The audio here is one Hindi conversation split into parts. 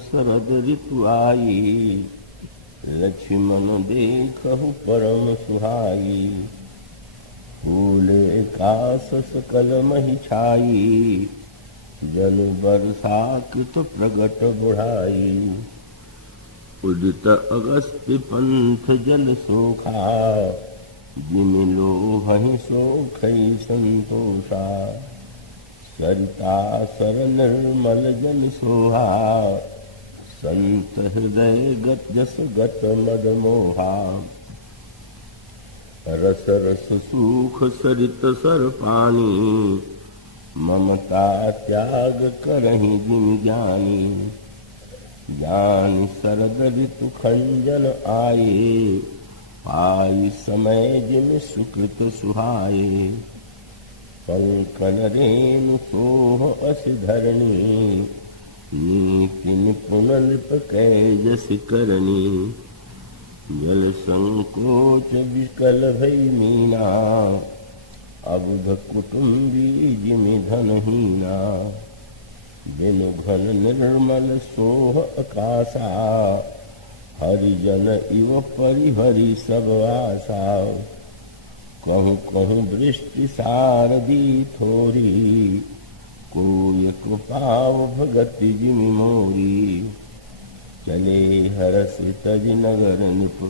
शरद ऋतु आई, लक्ष्मण देखहु परम सुहाई। फूले कास सकल मही छाई, जल बरसा कृत प्रगट बुढ़ाई। उदित अगस्त्य पंथ जल सोखा, जिमि लोभहि सोखई संतोषा। सरिता सर निर्मल जन सोहा, संत हृदय गत जस गत मद मोहा। रस रस सूख सरित सर पानी, ममता त्याग करहि जिमि जानी। जानि शरद ऋतु खंजन आए, पाई समय जिमि सुकृत सुहाए। पंकन रेणु सोह अस धरणी, नीति निपुण नृप कै जस करनी। जल संकोच विकल भई मीना, अबुध कुटुम्बी जिमि धनहीना। बिनु घन निर्मल सोह आकाशा, हरिजन इव परिहरि सब आशा। कहूँ कहूँ वृष्टि सारदी थोरी, कोय कृपाव भगति जिमि मोरी। चले हरष तज नगर निप,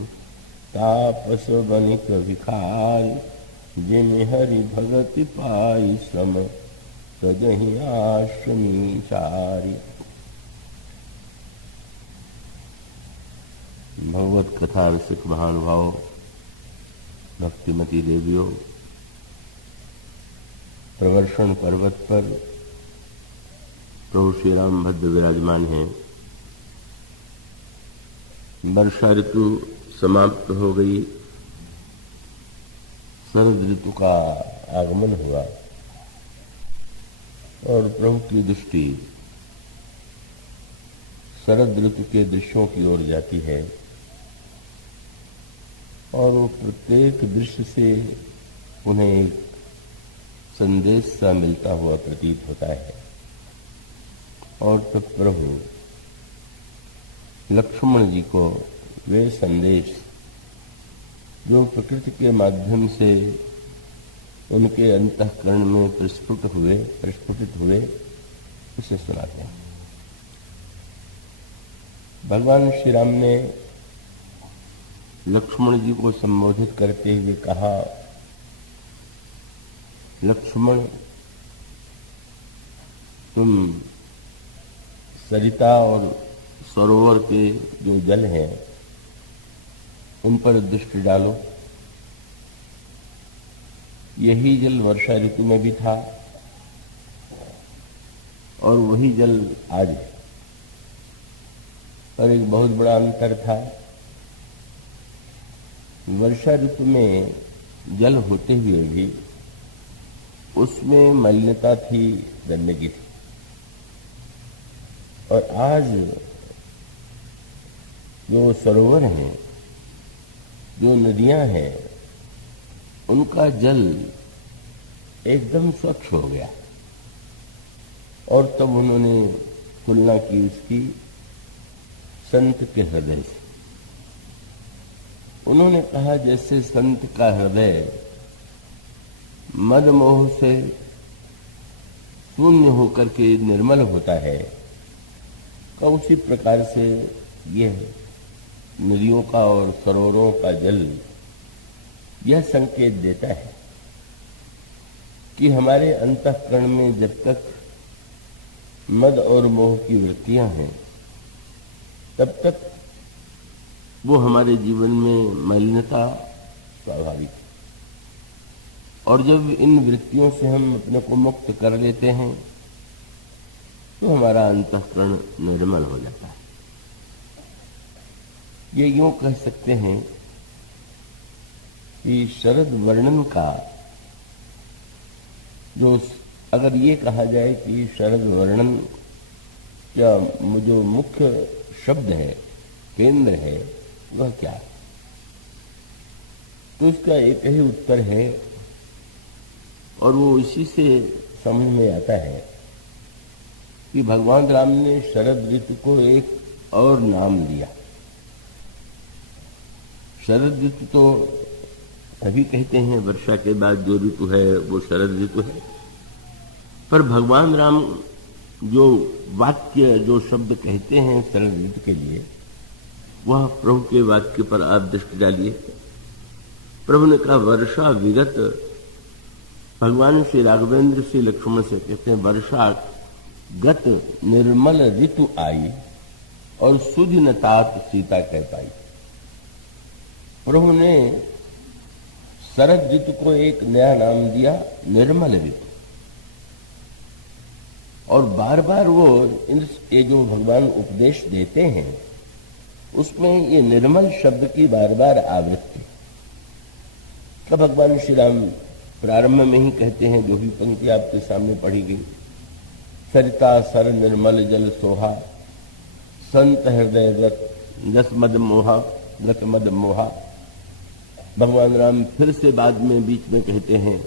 तापस बनिक भिखारी। जिमि हरि भगति पाई सम, तजहि आश्रमी चारी। भगवत कथा रसिक महानुभाव, भक्तिमती देवियों, प्रवर्षण पर्वत पर प्रभु श्री राम भद्र विराजमान हैं। वर्षा ऋतु समाप्त हो गई, शरद ऋतु का आगमन हुआ और प्रभु की दृष्टि शरद ऋतु के दृश्यों की ओर जाती है और वो प्रत्येक दृश्य से उन्हें एक संदेश सा मिलता हुआ प्रतीत होता है। और तब प्रभु लक्ष्मण जी को वे संदेश जो प्रकृति के माध्यम से उनके अंतःकरण में प्रस्फुटित हुए उसे सुनाते हैं। भगवान श्री राम ने लक्ष्मण जी को संबोधित करते हुए कहा, लक्ष्मण तुम सरिता और सरोवर के जो जल हैं उन पर दृष्टि डालो। यही जल वर्षा ऋतु में भी था और वही जल आज है, पर एक बहुत बड़ा अंतर था। वर्षा ऋतु में जल होते हुए भी उसमें मलिनता थी, गंदगी थी, और आज जो सरोवर हैं, जो नदियां हैं, उनका जल एकदम स्वच्छ हो गया। और तब उन्होंने तुलना की उसकी संत के हृदय से। उन्होंने कहा जैसे संत का हृदय मद मोह से शून्य होकर के निर्मल होता है, तो उसी प्रकार से यह नदियों का और सरोवरों का जल यह संकेत देता है कि हमारे अंतःकरण में जब तक मद और मोह की वृत्तियां हैं तब तक वो हमारे जीवन में मलिनता स्वाभाविक है। और जब इन वृत्तियों से हम अपने को मुक्त कर लेते हैं तो हमारा अंतःकरण निर्मल हो जाता है। ये यूं कह सकते हैं कि शरद वर्णन का जो, अगर ये कहा जाए कि शरद वर्णन का जो मुख्य शब्द है, केंद्र है, वह क्या है, तो इसका एक ही उत्तर है और वो इसी से समझ में आता है कि भगवान राम ने शरद ऋतु को एक और नाम दिया। शरद ऋतु तो सभी कहते हैं वर्षा के बाद जो ऋतु है वो शरद ऋतु है, पर भगवान राम जो वाक्य जो शब्द कहते हैं शरद ऋतु के लिए, वह प्रभु के वाक्य पर आप दृष्टि डालिए। प्रभु ने कहा वर्षा विगत, भगवान श्री राघवेंद्र श्री लक्ष्मण से कहते हैं वर्षा गत निर्मल ऋतु आई और सुधि न तात सीता कह पाई। प्रभु ने शरद ऋतु को एक नया नाम दिया, निर्मल ऋतु। और बार बार वो ये जो भगवान उपदेश देते हैं उसमें ये निर्मल शब्द की बार बार आवृत्ति। तो भगवान श्री राम प्रारंभ में ही कहते हैं, जो भी पंक्ति आपके सामने पढ़ी गई, सरिता सर निर्मल जल सोहा, संत हृदय रस मद मोहा, रत मद मोहा। भगवान राम फिर से बाद में बीच में कहते हैं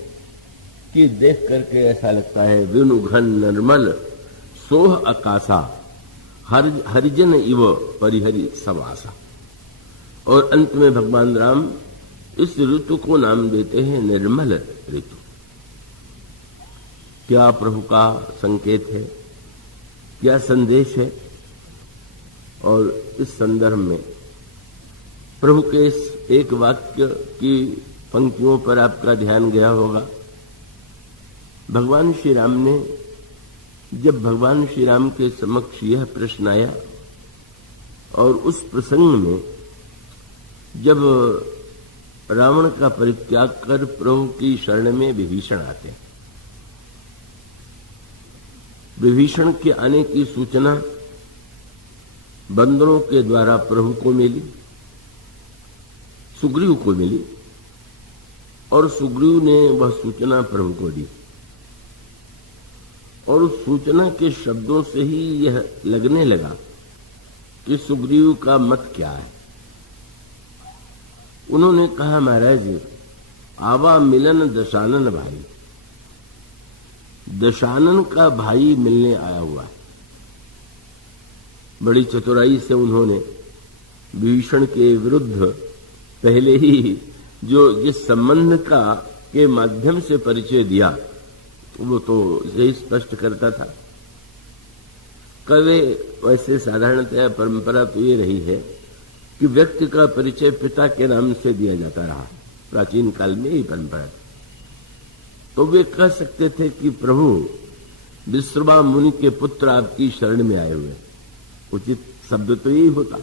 कि देख करके ऐसा लगता है विनु घन निर्मल सोह आकाशा, हरिजन इव परिहरि समासा। और अंत में भगवान राम इस ऋतु को नाम देते हैं निर्मल ऋतु। क्या प्रभु का संकेत है, क्या संदेश है। और इस संदर्भ में प्रभु के इस एक वाक्य की पंक्तियों पर आपका ध्यान गया होगा। भगवान श्री राम ने, जब भगवान श्री राम के समक्ष यह प्रश्न आया और उस प्रसंग में जब रावण का परित्याग कर प्रभु की शरण में विभीषण आते हैं, विभीषण के आने की सूचना बंदरों के द्वारा प्रभु को मिली, सुग्रीव को मिली, और सुग्रीव ने वह सूचना प्रभु को दी। और उस सूचना के शब्दों से ही यह लगने लगा कि सुग्रीव का मत क्या है। उन्होंने कहा, महाराज आवा मिलन दशानन भाई, दशानन का भाई मिलने आया हुआ है। बड़ी चतुराई से उन्होंने विभीषण के विरुद्ध पहले ही जो जिस संबंध का के माध्यम से परिचय दिया वो तो यही स्पष्ट करता था। कवे वैसे साधारणतः परंपरा तो ये रही है कि व्यक्ति का परिचय पिता के नाम से दिया जाता रहा, प्राचीन काल में ही परंपरा। तो वे कह सकते थे कि प्रभु विश्रवा मुनि के पुत्र आपकी शरण में आए हुए, उचित शब्द तो यही होता।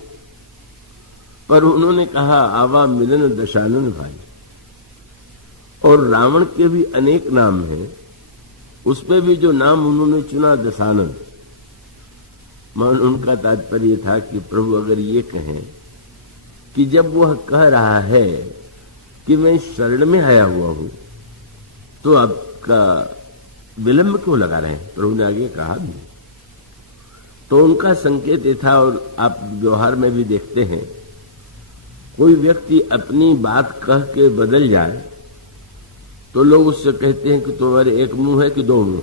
पर उन्होंने कहा आवा मिलन दशानन भाई। और रावण के भी अनेक नाम हैं, उसमें भी जो नाम उन्होंने चुना दशानन, मान उनका तात्पर्य था कि प्रभु अगर ये कहें कि जब वह कह रहा है कि मैं शरण में आया हुआ हूं तो आपका विलंब क्यों लगा रहे हैं। प्रभु ने आगे कहा भी, तो उनका संकेत ये था। और आप व्यवहार में भी देखते हैं, कोई व्यक्ति अपनी बात कह के बदल जाए तो लोग उससे कहते हैं कि तुम्हारे एक मुंह है कि दो मुंह।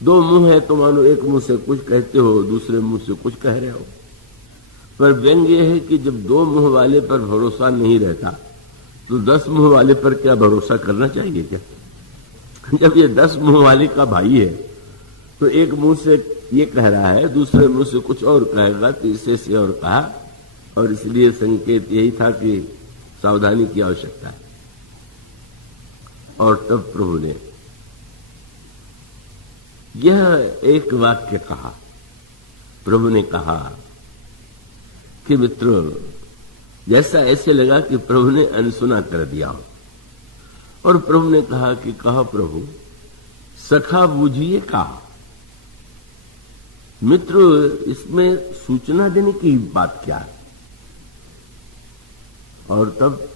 दो मुंह है तो मानो एक मुंह से कुछ कहते हो, दूसरे मुंह से कुछ कह रहे हो। पर व्यंग ये है कि जब दो मुंह वाले पर भरोसा नहीं रहता तो 10 मुंह वाले पर क्या भरोसा करना चाहिए क्या। जब ये 10 मुंह वाले का भाई है तो एक मुंह से ये कह रहा है, दूसरे मुंह से कुछ और कहेगा, तीसरे से और कहा। और इसलिए संकेत यही था कि सावधानी की आवश्यकता है। और तब प्रभु ने यह एक वाक्य कहा। प्रभु ने कहा कि मित्रों, जैसा ऐसे लगा कि प्रभु ने अनसुना कर दिया हो। और प्रभु ने कहा कि कहा प्रभु सखा बूझिए कहा। मित्र, इसमें सूचना देने की बात क्या है। और तब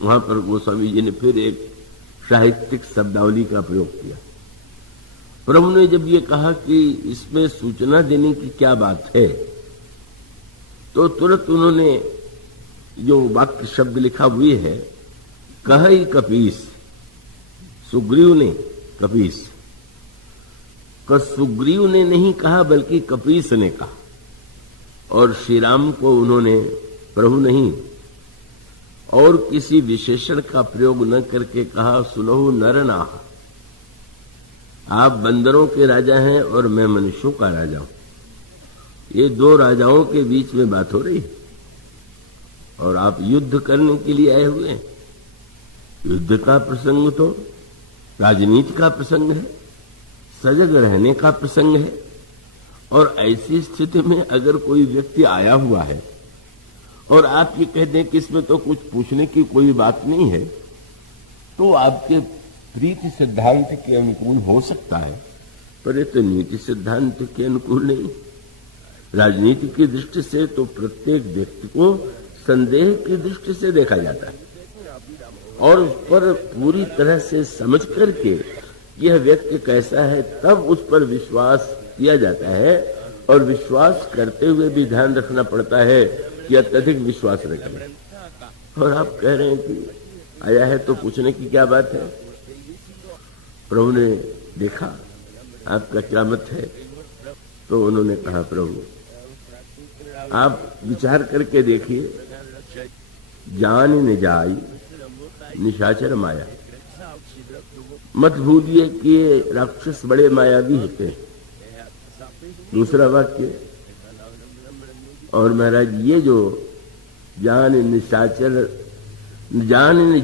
वहां पर गोस्वामी जी ने फिर एक साहित्यिक शब्दावली का प्रयोग किया। प्रभु ने जब ये कहा कि इसमें सूचना देने की क्या बात है, तो तुरंत उन्होंने जो वाक्य शब्द लिखा हुए है, कहि कपीस, सुग्रीव ने कपीस, कि सुग्रीव ने नहीं कहा बल्कि कपीस ने कहा, और श्री राम को उन्होंने प्रभु नहीं और किसी विशेषण का प्रयोग न करके कहा, सुनहु नर नाह, आप बंदरों के राजा हैं और मैं मनुष्यों का राजा हूं। ये दो राजाओं के बीच में बात हो रही है और आप युद्ध करने के लिए आए हुए हैं। युद्ध का प्रसंग तो राजनीति का प्रसंग है, सजग रहने का प्रसंग है। और ऐसी स्थिति में अगर कोई व्यक्ति आया हुआ है और आप ये कह दें कि इसमें तो कुछ पूछने की कोई बात नहीं है, तो आपके प्रीति सिद्धांत के अनुकूल हो सकता है, पर ये तो नीति सिद्धांत के अनुकूल नहीं। राजनीति की दृष्टि से तो प्रत्येक व्यक्ति को संदेह की दृष्टि से देखा जाता है और उस पर पूरी तरह से समझ करके यह व्यक्ति कैसा है तब उस पर विश्वास किया जाता है। और विश्वास करते हुए भी ध्यान रखना पड़ता है कि अत्यधिक विश्वास रखें। और आप कह रहे हैं कि आया है तो पूछने की क्या बात है। प्रभु ने देखा आपका क्या मत है, तो उन्होंने कहा, प्रभु आप विचार करके देखिए, जान न जाई निशाचर माया, मत भूलिए कि ये राक्षस बड़े मायावी होते हैं। दूसरा वाक्य, और महाराज ये जो जान न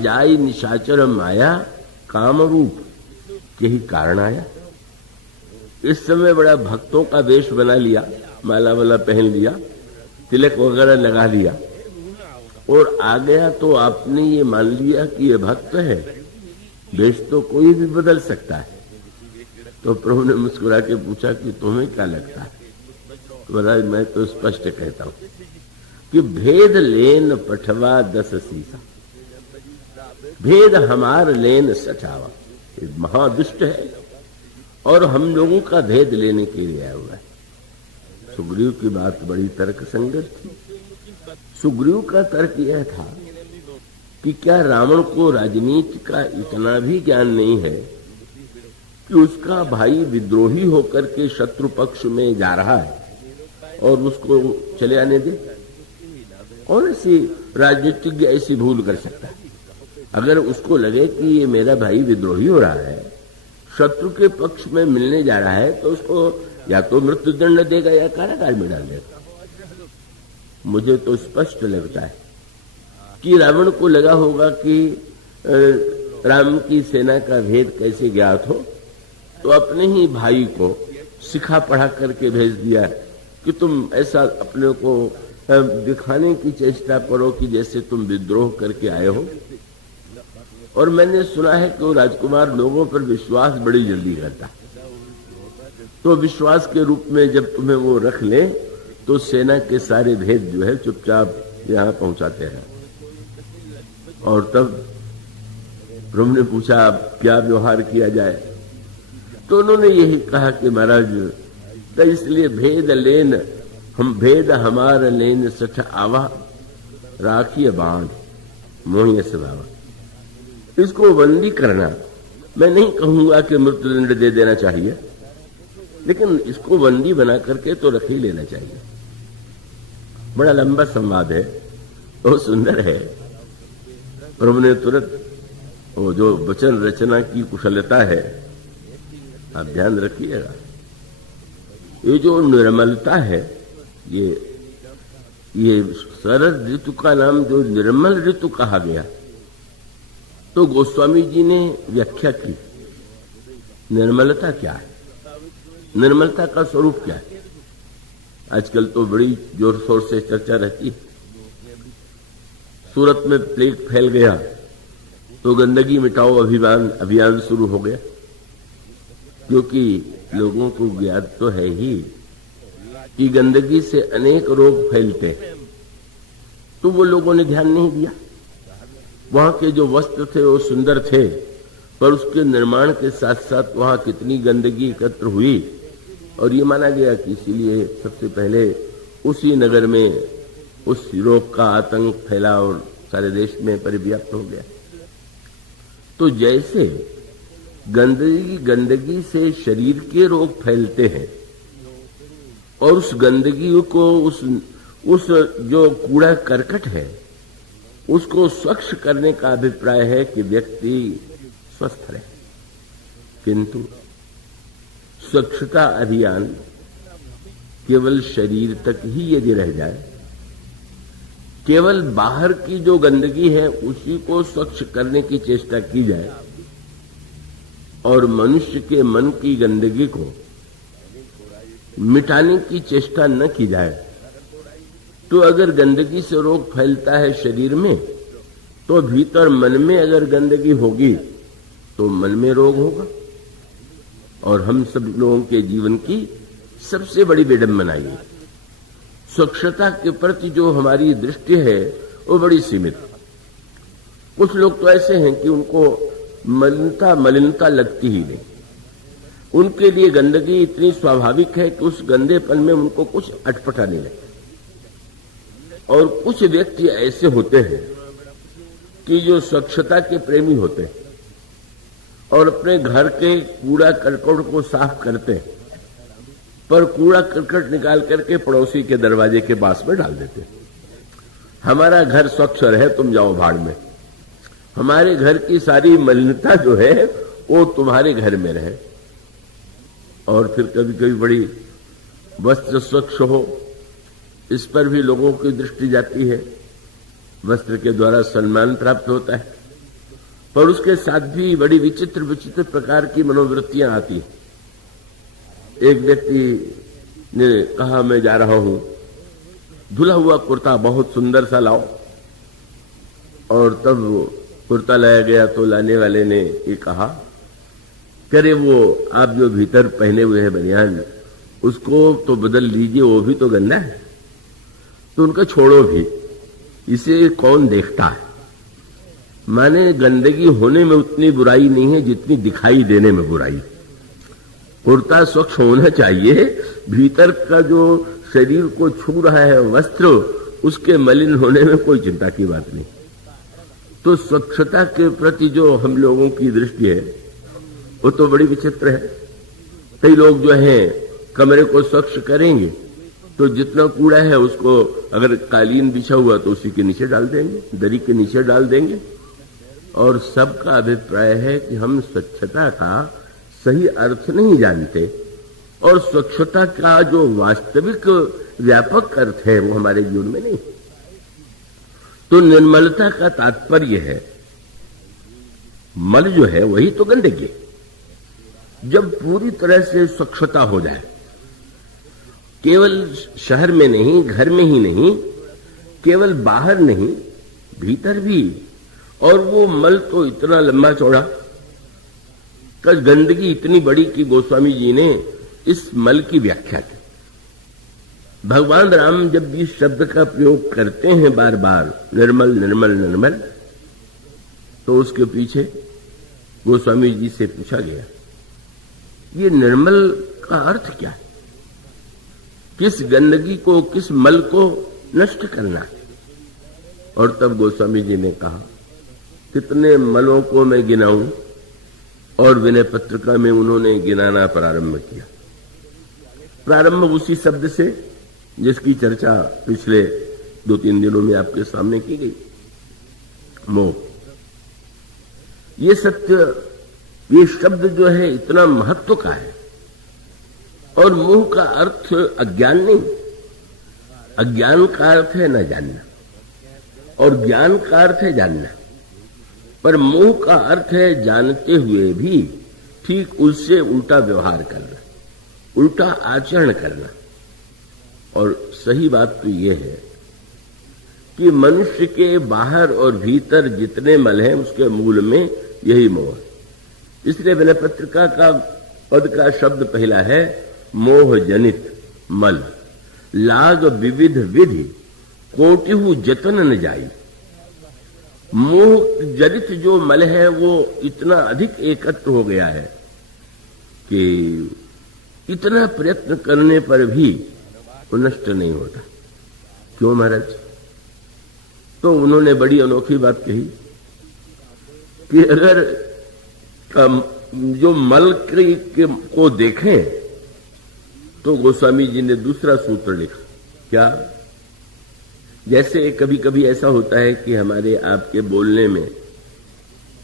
जाई निशाचर माया, काम रूप के ही कारण आया। इस समय बड़ा भक्तों का वेश बना लिया, माला वाला पहन लिया, तिलक वगैरह लगा लिया और आ गया, तो आपने ये मान लिया कि ये भक्त है। वेश तो कोई भी बदल सकता है। तो प्रभु ने मुस्कुरा के पूछा कि तुम्हें क्या लगता है। तो महाराज मैं तो स्पष्ट कहता हूं कि भेद लेन पठवा 10 सीसा, भेद हमार लेन सचावा। महादुष्ट है और हम लोगों का भेद लेने के लिए आया हुआ है। सुग्रीव की बात बड़ी तर्क संगत थी। सुग्रीव का तर्क यह था कि क्या रावण को राजनीति का इतना भी ज्ञान नहीं है कि उसका भाई विद्रोही होकर के शत्रु पक्ष में जा रहा है और उसको चले आने दे। कौन ऐसी राजनीतिज्ञ ऐसी भूल कर सकता है? अगर उसको लगे कि ये मेरा भाई विद्रोही हो रहा है, शत्रु के पक्ष में मिलने जा रहा है, तो उसको या तो मृत्युदंड देगा या कारागार में डाल देगा। मुझे तो स्पष्ट लगता है कि रावण को लगा होगा कि राम की सेना का भेद कैसे ज्ञात हो, तो अपने ही भाई को सिखा पढ़ा करके भेज दिया कि तुम ऐसा अपने को दिखाने की चेष्टा करो कि जैसे तुम विद्रोह करके आए हो। और मैंने सुना है कि वो राजकुमार लोगों पर विश्वास बड़ी जल्दी करता है, तो विश्वास के रूप में जब तुम्हें वो रख ले तो सेना के सारे भेद जो है चुपचाप यहाँ पहुंचाते हैं। और तब प्रभु ने पूछा क्या व्यवहार किया जाए, तो उन्होंने यही कहा कि महाराज तो इसलिए भेद लेन हम भेद हमारा लेन सठ आवा, राखिए बांध मोहिए स्वभाव। इसको बंदी करना, मैं नहीं कहूंगा कि मृत्युदंड दे देना चाहिए, लेकिन इसको बंदी बना करके तो रख ही लेना चाहिए। बड़ा लंबा संवाद है, बहुत सुंदर है। प्रभु ने तुरंत वो जो वचन रचना की कुशलता है, आप ध्यान रखिएगा। ये जो निर्मलता है, ये शरद ऋतु का नाम जो निर्मल ऋतु कहा गया, तो गोस्वामी जी ने व्याख्या की निर्मलता क्या है, निर्मलता का स्वरूप क्या है। आजकल तो बड़ी जोर शोर से चर्चा रहती है। सूरत में प्लेग फैल गया तो गंदगी मिटाओ अभियान शुरू हो गया, क्योंकि लोगों को ज्ञात तो है ही कि गंदगी से अनेक रोग फैलते हैं। तो वो लोगों ने ध्यान नहीं दिया। वहां के जो वस्त्र थे वो सुंदर थे, पर उसके निर्माण के साथ साथ वहां कितनी गंदगी एकत्र हुई, और ये माना गया कि इसीलिए सबसे पहले उसी नगर में उस रोग का आतंक फैला और सारे देश में परिव्याप्त हो गया। तो जैसे गंदगी से शरीर के रोग फैलते हैं और उस गंदगी को उस जो कूड़ा करकट है उसको स्वच्छ करने का अभिप्राय है कि व्यक्ति स्वस्थ रहे। किंतु स्वच्छता अभियान केवल शरीर तक ही यदि रह जाए, केवल बाहर की जो गंदगी है उसी को स्वच्छ करने की चेष्टा की जाए और मनुष्य के मन की गंदगी को मिटाने की चेष्टा न की जाए, तो अगर गंदगी से रोग फैलता है शरीर में, तो भीतर मन में अगर गंदगी होगी तो मन में रोग होगा। और हम सब लोगों के जीवन की सबसे बड़ी विडंबना ये, स्वच्छता के प्रति जो हमारी दृष्टि है वो बड़ी सीमित। कुछ लोग तो ऐसे हैं कि उनको मलिनता लगती ही नहीं, उनके लिए गंदगी इतनी स्वाभाविक है कि उस गंदेपन में उनको कुछ अटपटा नहीं लगता। और कुछ व्यक्ति ऐसे होते हैं कि जो स्वच्छता के प्रेमी होते हैं और अपने घर के कूड़ा करकट को साफ करते हैं, पर कूड़ा करकट निकाल करके पड़ोसी के दरवाजे के पास में डाल देते हैं। हमारा घर स्वच्छ रहे, तुम जाओ भाड़ में। हमारे घर की सारी मलिनता जो है वो तुम्हारे घर में रहे। और फिर कभी कभी बड़ी वस्त्र स्वच्छ हो, इस पर भी लोगों की दृष्टि जाती है। वस्त्र के द्वारा सम्मान प्राप्त होता है, पर उसके साथ भी बड़ी विचित्र विचित्र प्रकार की मनोवृत्तियां आती हैं। एक व्यक्ति ने कहा, मैं जा रहा हूं, धुला हुआ कुर्ता बहुत सुंदर सा लाओ। और तब कुर्ता लाया गया तो लाने वाले ने ये कहा, करे वो आप जो भीतर पहने हुए हैं बनियान, उसको तो बदल लीजिए, वो भी तो गंदा है। तो उनका छोड़ो भी, इसे कौन देखता है। माने गंदगी होने में उतनी बुराई नहीं है जितनी दिखाई देने में बुराई। कुर्ता स्वच्छ होना चाहिए, भीतर का जो शरीर को छू रहा है वस्त्र, उसके मलिन होने में कोई चिंता की बात नहीं। तो स्वच्छता के प्रति जो हम लोगों की दृष्टि है वो तो बड़ी विचित्र है। कई लोग जो है कमरे को स्वच्छ करेंगे तो जितना कूड़ा है उसको, अगर कालीन बिछा हुआ तो उसी के नीचे डाल देंगे, दरी के नीचे डाल देंगे। और सबका अभिप्राय है कि हम स्वच्छता का सही अर्थ नहीं जानते और स्वच्छता का जो वास्तविक व्यापक अर्थ है वो हमारे जीवन में नहीं। तो निर्मलता का तात्पर्य है, मल जो है वही तो गंदगी। जब पूरी तरह से स्वच्छता हो जाए, केवल शहर में नहीं, घर में ही नहीं, केवल बाहर नहीं, भीतर भी। और वो मल तो इतना लंबा चौड़ा, गंदगी इतनी बड़ी कि गोस्वामी जी ने इस मल की व्याख्या की। भगवान राम जब इस शब्द का प्रयोग करते हैं बार बार, निर्मल निर्मल निर्मल, तो उसके पीछे गोस्वामी जी से पूछा गया, ये निर्मल का अर्थ क्या है? किस गंदगी को, किस मल को नष्ट करना है? और तब गोस्वामी जी ने कहा, कितने मलों को मैं गिनाऊं, और विनय पत्रिका में उन्होंने गिनाना प्रारंभ किया। प्रारंभ उसी शब्द से जिसकी चर्चा पिछले 2-3 दिनों में आपके सामने की गई, मोह। ये सत्य, ये शब्द जो है इतना महत्व का है। और मोह का अर्थ अज्ञान नहीं, अज्ञान का अर्थ है न जानना, और ज्ञान का अर्थ है जानना। पर मोह का अर्थ है जानते हुए भी ठीक उससे उल्टा व्यवहार करना, उल्टा आचरण करना। और सही बात तो यह है कि मनुष्य के बाहर और भीतर जितने मल हैं उसके मूल में यही मोह है। इसलिए विनय पत्रिका का पद का शब्द पहला है, मोह जनित मल लाग विविध विधि कोटिहु जतन न जाई। मोह जनित जो मल है वो इतना अधिक एकत्र हो गया है कि इतना प्रयत्न करने पर भी वो नष्ट नहीं होता। क्यों महाराज? तो उन्होंने बड़ी अनोखी बात कही कि अगर जो मल को देखें तो गोस्वामी जी ने दूसरा सूत्र लिखा। क्या? जैसे कभी कभी ऐसा होता है कि हमारे आपके बोलने में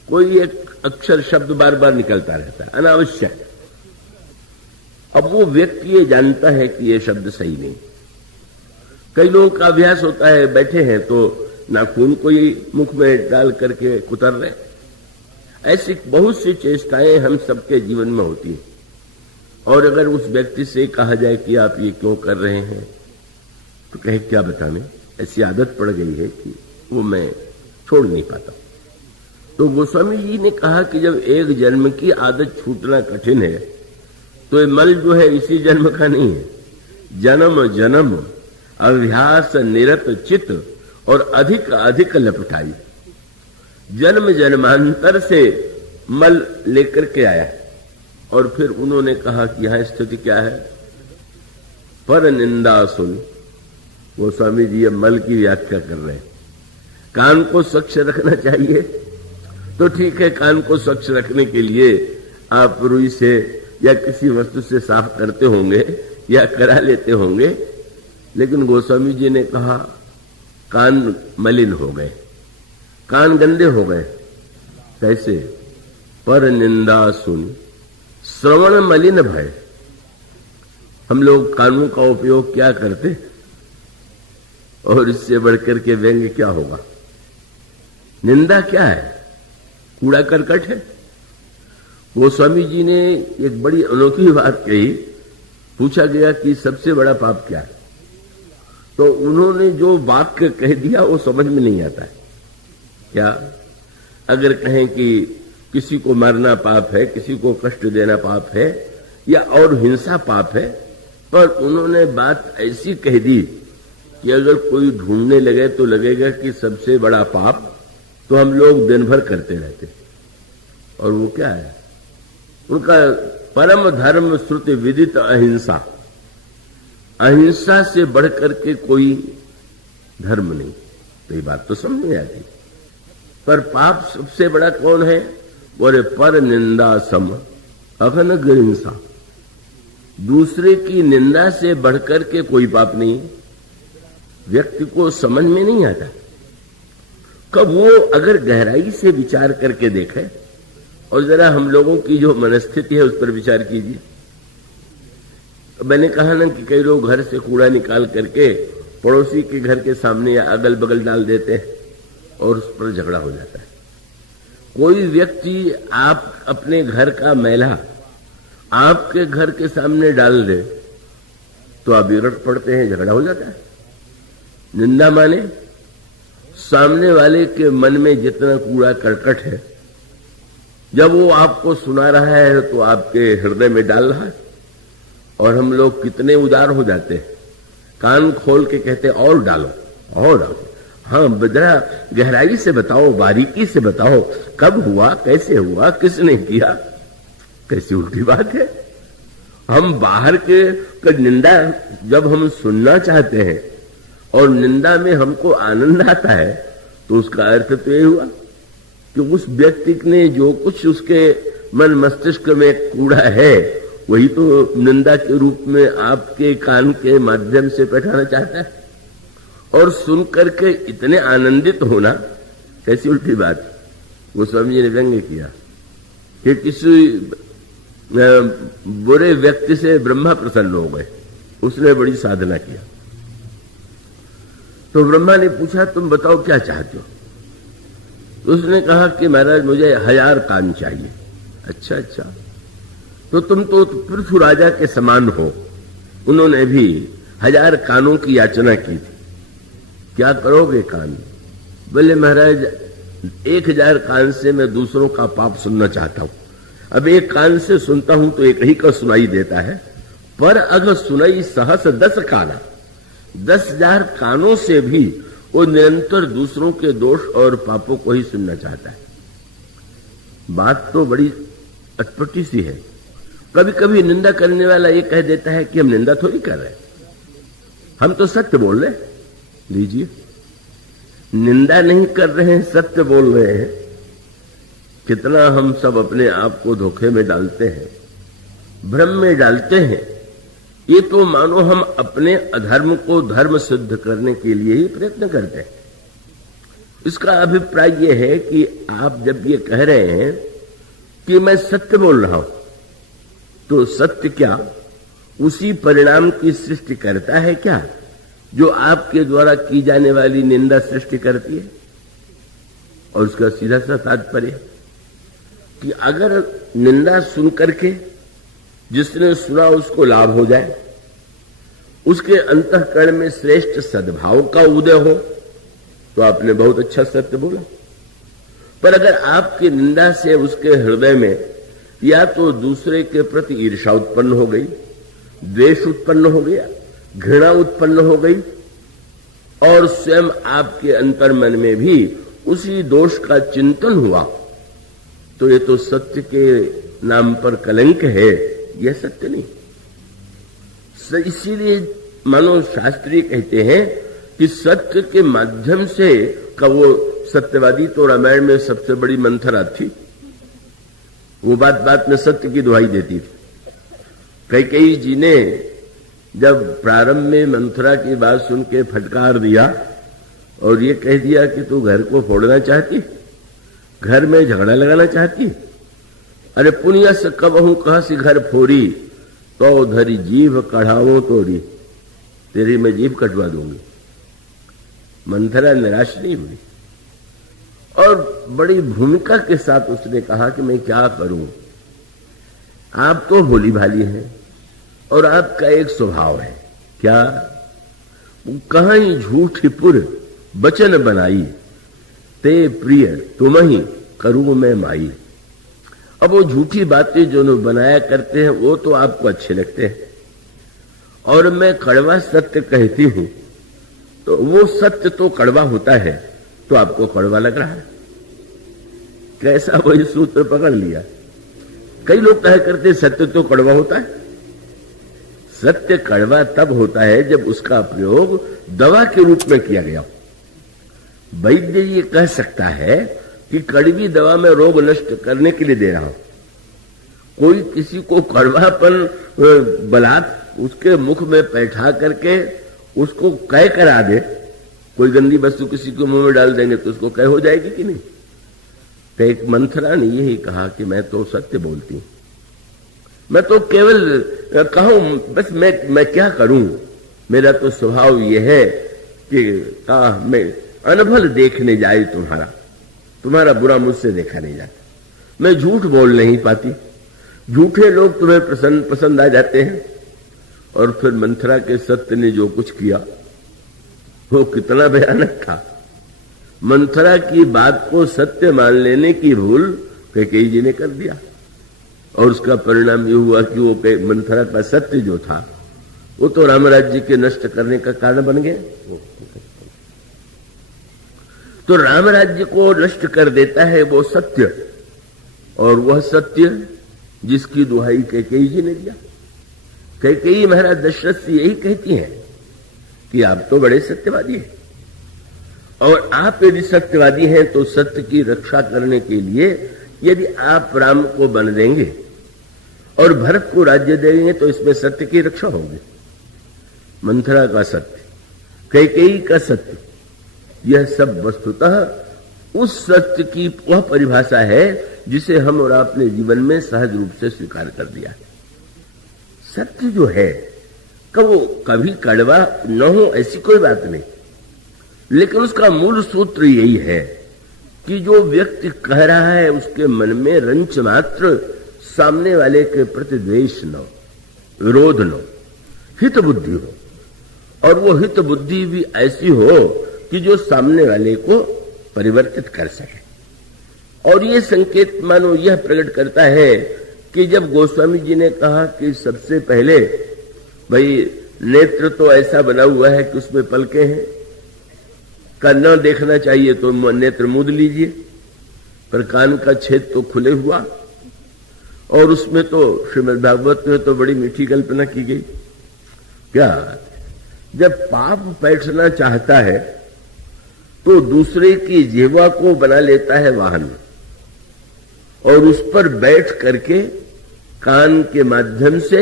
कोई एक अक्षर शब्द बार बार निकलता रहता है अनावश्यक। अब वो व्यक्ति ये जानता है कि ये शब्द सही नहीं। कई लोगों का अभ्यास होता है, बैठे हैं तो नाखून को ही मुख में डाल करके कुतर रहे। ऐसी बहुत सी चेष्टाएं हम सबके जीवन में होती हैं। और अगर उस व्यक्ति से कहा जाए कि आप ये क्यों कर रहे हैं, तो कहे क्या बताने, ऐसी आदत पड़ गई है कि वो मैं छोड़ नहीं पाता। तो गोस्वामी जी ने कहा कि जब एक जन्म की आदत छूटना कठिन है तो ये मल जो है इसी जन्म का नहीं है, जन्म जन्म अभ्यास निरत चित और अधिक अधिक लपटाई। जन्म जन्मांतर से मल लेकर के आया। और फिर उन्होंने कहा कि यहां स्थिति क्या है, पर निंदा सुन। गोस्वामी जी अब मल की व्याख्या कर रहे हैं। कान को स्वच्छ रखना चाहिए तो ठीक है, कान को स्वच्छ रखने के लिए आप रुई से या किसी वस्तु से साफ करते होंगे या करा लेते होंगे, लेकिन गोस्वामी जी ने कहा कान मलिन हो गए, कान गंदे हो गए। कैसे? पर निंदा सुन श्रवण मलिन भय। हम लोग कानों का उपयोग क्या करते, और इससे बढ़कर के व्यंग्य क्या होगा? निंदा क्या है? कूड़ा करकट है। गोस्वामी जी ने एक बड़ी अनोखी बात कही। पूछा गया कि सबसे बड़ा पाप क्या है, तो उन्होंने जो वाक्य कह दिया वो समझ में नहीं आता है। क्या? अगर कहें कि किसी को मारना पाप है, किसी को कष्ट देना पाप है, या और हिंसा पाप है, पर उन्होंने बात ऐसी कह दी कि अगर कोई ढूंढने लगे तो लगेगा कि सबसे बड़ा पाप तो हम लोग दिन भर करते रहते। और वो क्या है? उनका परम धर्म श्रुति विदित अहिंसा। अहिंसा से बढ़कर के कोई धर्म नहीं। तो ये बात तो समझ में आती। पर पाप सबसे बड़ा कौन है? बोले पर निंदा सम अघनग हिंसा। दूसरे की निंदा से बढ़कर के कोई पाप नहीं। व्यक्ति को समझ में नहीं आता। कब वो अगर गहराई से विचार करके देखे, और जरा हम लोगों की जो मनस्थिति है उस पर विचार कीजिए। मैंने कहा ना कि कई लोग घर से कूड़ा निकाल करके पड़ोसी के घर के सामने या अगल बगल डाल देते हैं और उस पर झगड़ा हो जाता है। कोई व्यक्ति आप अपने घर का मैला आपके घर के सामने डाल दे तो आप विरट पड़ते हैं, झगड़ा हो जाता है। निंदा माने सामने वाले के मन में जितना कूड़ा करकट है, जब वो आपको सुना रहा है तो आपके हृदय में डाल रहा है। और हम लोग कितने उदार हो जाते हैं, कान खोल के कहते और डालो और डालो। हाँ, जरा गहराई से बताओ, बारीकी से बताओ, कब हुआ, कैसे हुआ, किसने किया। कैसी उल्टी बात है। हम बाहर के निंदा जब हम सुनना चाहते हैं और निंदा में हमको आनंद आता है, तो उसका अर्थ तो ये हुआ कि उस व्यक्ति ने जो कुछ उसके मन मस्तिष्क में कूड़ा है वही तो निंदा के रूप में आपके कान के माध्यम से बैठाना चाहता है। और सुन करके इतने आनंदित होना कैसी उल्टी बात। गोस्वामी जी ने व्यंग्य किया कि किसी बुरे व्यक्ति से ब्रह्मा प्रसन्न हो गए, उसने बड़ी साधना किया। तो ब्रह्मा ने पूछा तुम बताओ क्या चाहते हो। तो उसने कहा कि महाराज मुझे 1000 कान चाहिए। अच्छा अच्छा, तो तुम तो पृथ्वी राजा के समान हो। उन्होंने भी 1000 कानों की याचना की थी। क्या करोगे कान? बोले महाराज 1000 कान से मैं दूसरों का पाप सुनना चाहता हूं। अब एक कान से सुनता हूं तो एक ही का सुनाई देता है, पर अगर सुनाई सहस 10 काना, 10,000 कानों से भी वो निरंतर दूसरों के दोष और पापों को ही सुनना चाहता है। बात तो बड़ी अटपटी सी है। कभी कभी निंदा करने वाला ये कह देता है कि हम निंदा थोड़ी कर रहे हैं, हम तो सत्य बोल रहे हैं। लीजिए, निंदा नहीं कर रहे हैं, सत्य बोल रहे हैं। कितना हम सब अपने आप को धोखे में डालते हैं, भ्रम में डालते हैं। ये तो मानो हम अपने अधर्म को धर्म सिद्ध करने के लिए ही प्रयत्न करते हैं। इसका अभिप्राय यह है कि आप जब ये कह रहे हैं कि मैं सत्य बोल रहा हूं, तो सत्य क्या उसी परिणाम की सृष्टि करता है क्या जो आपके द्वारा की जाने वाली निंदा सृष्टि करती है? और उसका सीधा सा तात्पर्य कि अगर निंदा सुन करके जिसने सुना उसको लाभ हो जाए, उसके अंतःकरण में श्रेष्ठ सद्भाव का उदय हो, तो आपने बहुत अच्छा सत्य बोला। पर अगर आपकी निंदा से उसके हृदय में या तो दूसरे के प्रति ईर्ष्या उत्पन्न हो गई, द्वेष उत्पन्न हो गया, घृणा उत्पन्न हो गई, और स्वयं आपके अंतर्मन में भी उसी दोष का चिंतन हुआ, तो ये तो सत्य के नाम पर कलंक है, यह सत्य नहीं। इसीलिए मानो शास्त्री कहते हैं कि सत्य के माध्यम से का वो सत्यवादी तो रामायण में सबसे बड़ी मंथरा थी। वो बात बात में सत्य की दुहाई देती थी। कैकेयी जी ने जब प्रारंभ में मंथरा की बात सुन के फटकार दिया और ये कह दिया कि तू घर को फोड़ना चाहती, घर में झगड़ा लगाना चाहती, अरे पुनिया से कबहू कहा सी घर फोड़ी, तो धरी जीभ कढ़ावो तोड़ी, तेरी मैं जीभ कटवा दूंगी। मंथरा निराश नहीं हुई और बड़ी भूमिका के साथ उसने कहा कि मैं क्या करूं, आप तो भोली भाली हैं और आपका एक स्वभाव है, क्या कहां ही झूठी पुर बचन बनाई, ते प्रिय तुम ही करूं मैं माई। अब वो झूठी बातें जो बनाया करते हैं वो तो आपको अच्छे लगते हैं, और मैं कड़वा सत्य कहती हूं तो वो सत्य तो कड़वा होता है, तो आपको कड़वा लग रहा है। कैसा वही सूत्र पकड़ लिया। कई लोग कह करते सत्य तो कड़वा होता है। सत्य कड़वा तब होता है जब उसका प्रयोग दवा के रूप में किया गया। वैद्य ये कह सकता है कि कड़वी दवा में रोग नष्ट करने के लिए दे रहा हूं। कोई किसी को कड़वापन बलात् उसके मुख में बैठा करके उसको कह करा दे, कोई गंदी वस्तु किसी को मुंह में डाल देंगे तो उसको कह हो जाएगी कि नहीं। तो एक मंथरा ने यही कहा कि मैं तो सत्य बोलती हूं, मैं तो केवल कहूं, बस मैं क्या करूं, मेरा तो स्वभाव यह है कि मैं अनभल देखने जाए तुम्हारा बुरा मुझसे देखा नहीं जाता, मैं झूठ बोल नहीं पाती, झूठे लोग तुम्हें पसंद आ जाते हैं। और फिर मंथरा के सत्य ने जो कुछ किया वो कितना भयानक था। मंथरा की बात को सत्य मान लेने की भूल कैकेयी जी ने कर दिया, और उसका परिणाम ये हुआ कि वो मंथरा का सत्य जो था वो तो राम राज्य के नष्ट करने का कारण बन गया। तो राम राज्य को नष्ट कर देता है वो सत्य, और वह सत्य जिसकी दुहाई कैकेयी जी ने दिया। कैकेयी महाराज दशरथ से यही कहती हैं कि आप तो बड़े सत्यवादी हैं, और आप यदि सत्यवादी हैं तो सत्य की रक्षा करने के लिए यदि आप राम को बन देंगे और भरत को राज्य देंगे तो इसमें सत्य की रक्षा होगी। मंथरा का सत्य, कैकेयी का सत्य, यह सब वस्तुतः उस सत्य की वह परिभाषा है जिसे हम और आपने जीवन में सहज रूप से स्वीकार कर दिया। सत्य जो है वो कभी कड़वा न हो ऐसी कोई बात नहीं, लेकिन उसका मूल सूत्र यही है कि जो व्यक्ति कह रहा है उसके मन में रंच मात्र सामने वाले के प्रति द्वेष न हो, विरोध न हो, हित बुद्धि हो, और वो हित बुद्धि भी ऐसी हो कि जो सामने वाले को परिवर्तित कर सके। और ये संकेत मानो यह प्रकट करता है कि जब गोस्वामी जी ने कहा कि सबसे पहले भाई नेत्र तो ऐसा बना हुआ है कि उसमें पलके हैं, का न देखना चाहिए तो नेत्र मूंद लीजिए, पर कान का छेद तो खुले हुआ, और उसमें तो श्रीमद् भागवत में तो बड़ी मीठी कल्पना की गई। क्या जब पाप बैठना चाहता है तो दूसरे की जिह्वा को बना लेता है वाहन, और उस पर बैठ करके कान के माध्यम से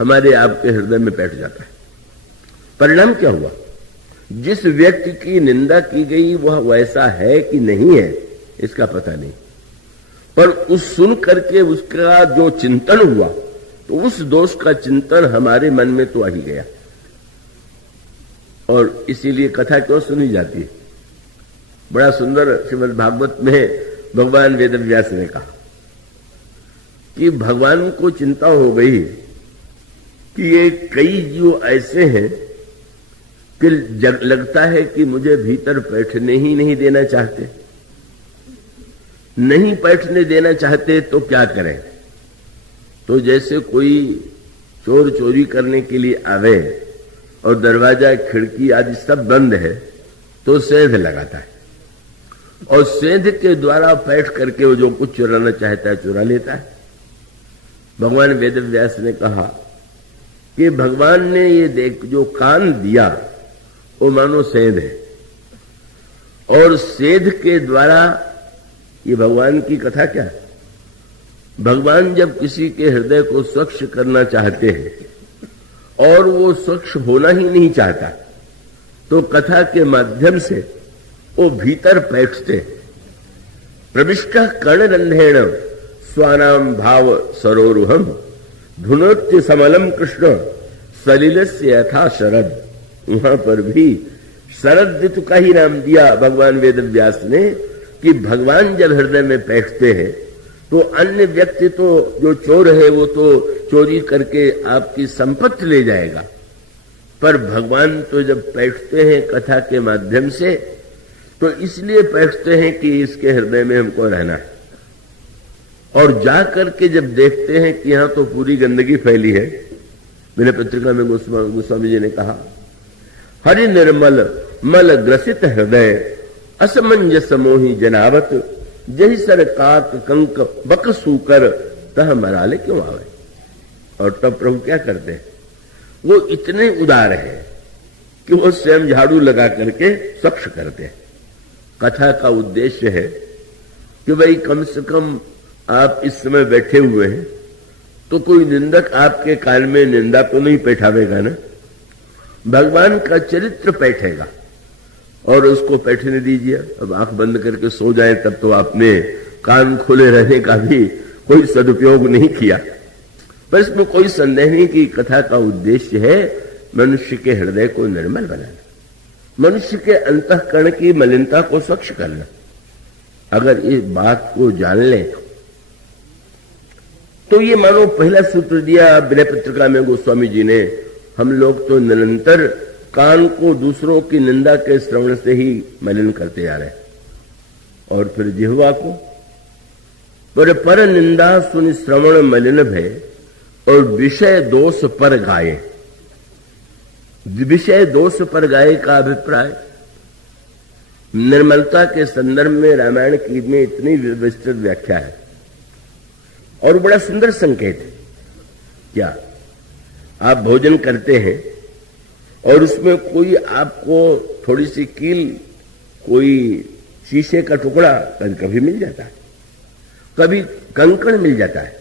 हमारे आपके हृदय में बैठ जाता है। परिणाम क्या हुआ? जिस व्यक्ति की निंदा की गई वह वैसा है कि नहीं है इसका पता नहीं, पर उस सुन करके उसका जो चिंतन हुआ तो उस दोष का चिंतन हमारे मन में तो आ ही गया। और इसीलिए कथा क्यों सुनी जाती है? बड़ा सुंदर श्रीमद् भागवत में भगवान वेदव्यास ने कहा कि भगवान को चिंता हो गई कि ये कई जीव ऐसे हैं कि लगता है कि मुझे भीतर बैठने ही नहीं देना चाहते, नहीं बैठने देना चाहते तो क्या करें? तो जैसे कोई चोर चोरी करने के लिए आवे और दरवाजा खिड़की आदि सब बंद है तो सेंध लगाता है और सेंध के द्वारा बैठ करके वो जो कुछ चुराना चाहता है चुरा लेता है। भगवान वेदव्यास ने कहा कि भगवान ने ये देख जो कान दिया वो मानो सेंध है और सेंध के द्वारा ये भगवान की कथा क्या है? भगवान जब किसी के हृदय को स्वच्छ करना चाहते हैं और वो स्वच्छ होना ही नहीं चाहता तो कथा के माध्यम से वो भीतर बैठते। प्रविष्ट कर्णरंध्रेण स्वानाम भाव सरोरुहम धुनोत्य समलम कृष्ण सलिलस्य यथा शरद। वहां पर भी शरद ऋतु का ही नाम दिया भगवान वेदव्यास ने कि भगवान जब हृदय में बैठते हैं तो अन्य व्यक्ति तो जो चोर है वो तो चोरी करके आपकी संपत्ति ले जाएगा, पर भगवान तो जब बैठते हैं कथा के माध्यम से तो इसलिए बैठते हैं कि इसके हृदय में हमको रहना है। और जा करके जब देखते हैं कि यहां तो पूरी गंदगी फैली है, मैंने पत्रिका में गोस्वामी जी ने कहा हरि निर्मल मल ग्रसित हृदय असमंजस मोही जनावत जही सर काक कंक बक सूकर तह मराले क्यों आवे। और तब प्रभु क्या करते हैं? वो इतने उदार हैं कि वो स्वयं झाड़ू लगा करके स्वच्छ करते हैं। कथा का उद्देश्य है कि भाई कम से कम आप इस समय बैठे हुए हैं तो कोई निंदक आपके कान में निंदा तो नहीं बैठावेगा ना, भगवान का चरित्र बैठेगा और उसको बैठने दीजिए। अब आंख बंद करके सो जाए तब तो आपने कान खुले रहने का भी कोई सदुपयोग नहीं किया। पर इसमें कोई संदेह नहीं कि कथा का उद्देश्य है मनुष्य के हृदय को निर्मल बनाना, मनुष्य के अंतःकरण की मलिनता को स्वच्छ करना। अगर इस बात को जान लें तो ये मानो पहला सूत्र दिया विनय पत्रिका में गोस्वामी जी ने, हम लोग तो निरंतर कान को दूसरों की निंदा के श्रवण से ही मलिन करते जा रहे हैं। और फिर जिह्वा को पर निंदा सुन श्रवण मलिन भय और विषय दोष पर गाये। विषय दोष पर गाये का अभिप्राय निर्मलता के संदर्भ में रामायण की में इतनी विस्तृत व्याख्या है और बड़ा सुंदर संकेत है। क्या आप भोजन करते हैं और उसमें कोई आपको थोड़ी सी कील, कोई शीशे का टुकड़ा कभी मिल जाता है, कभी कंकड़ मिल जाता है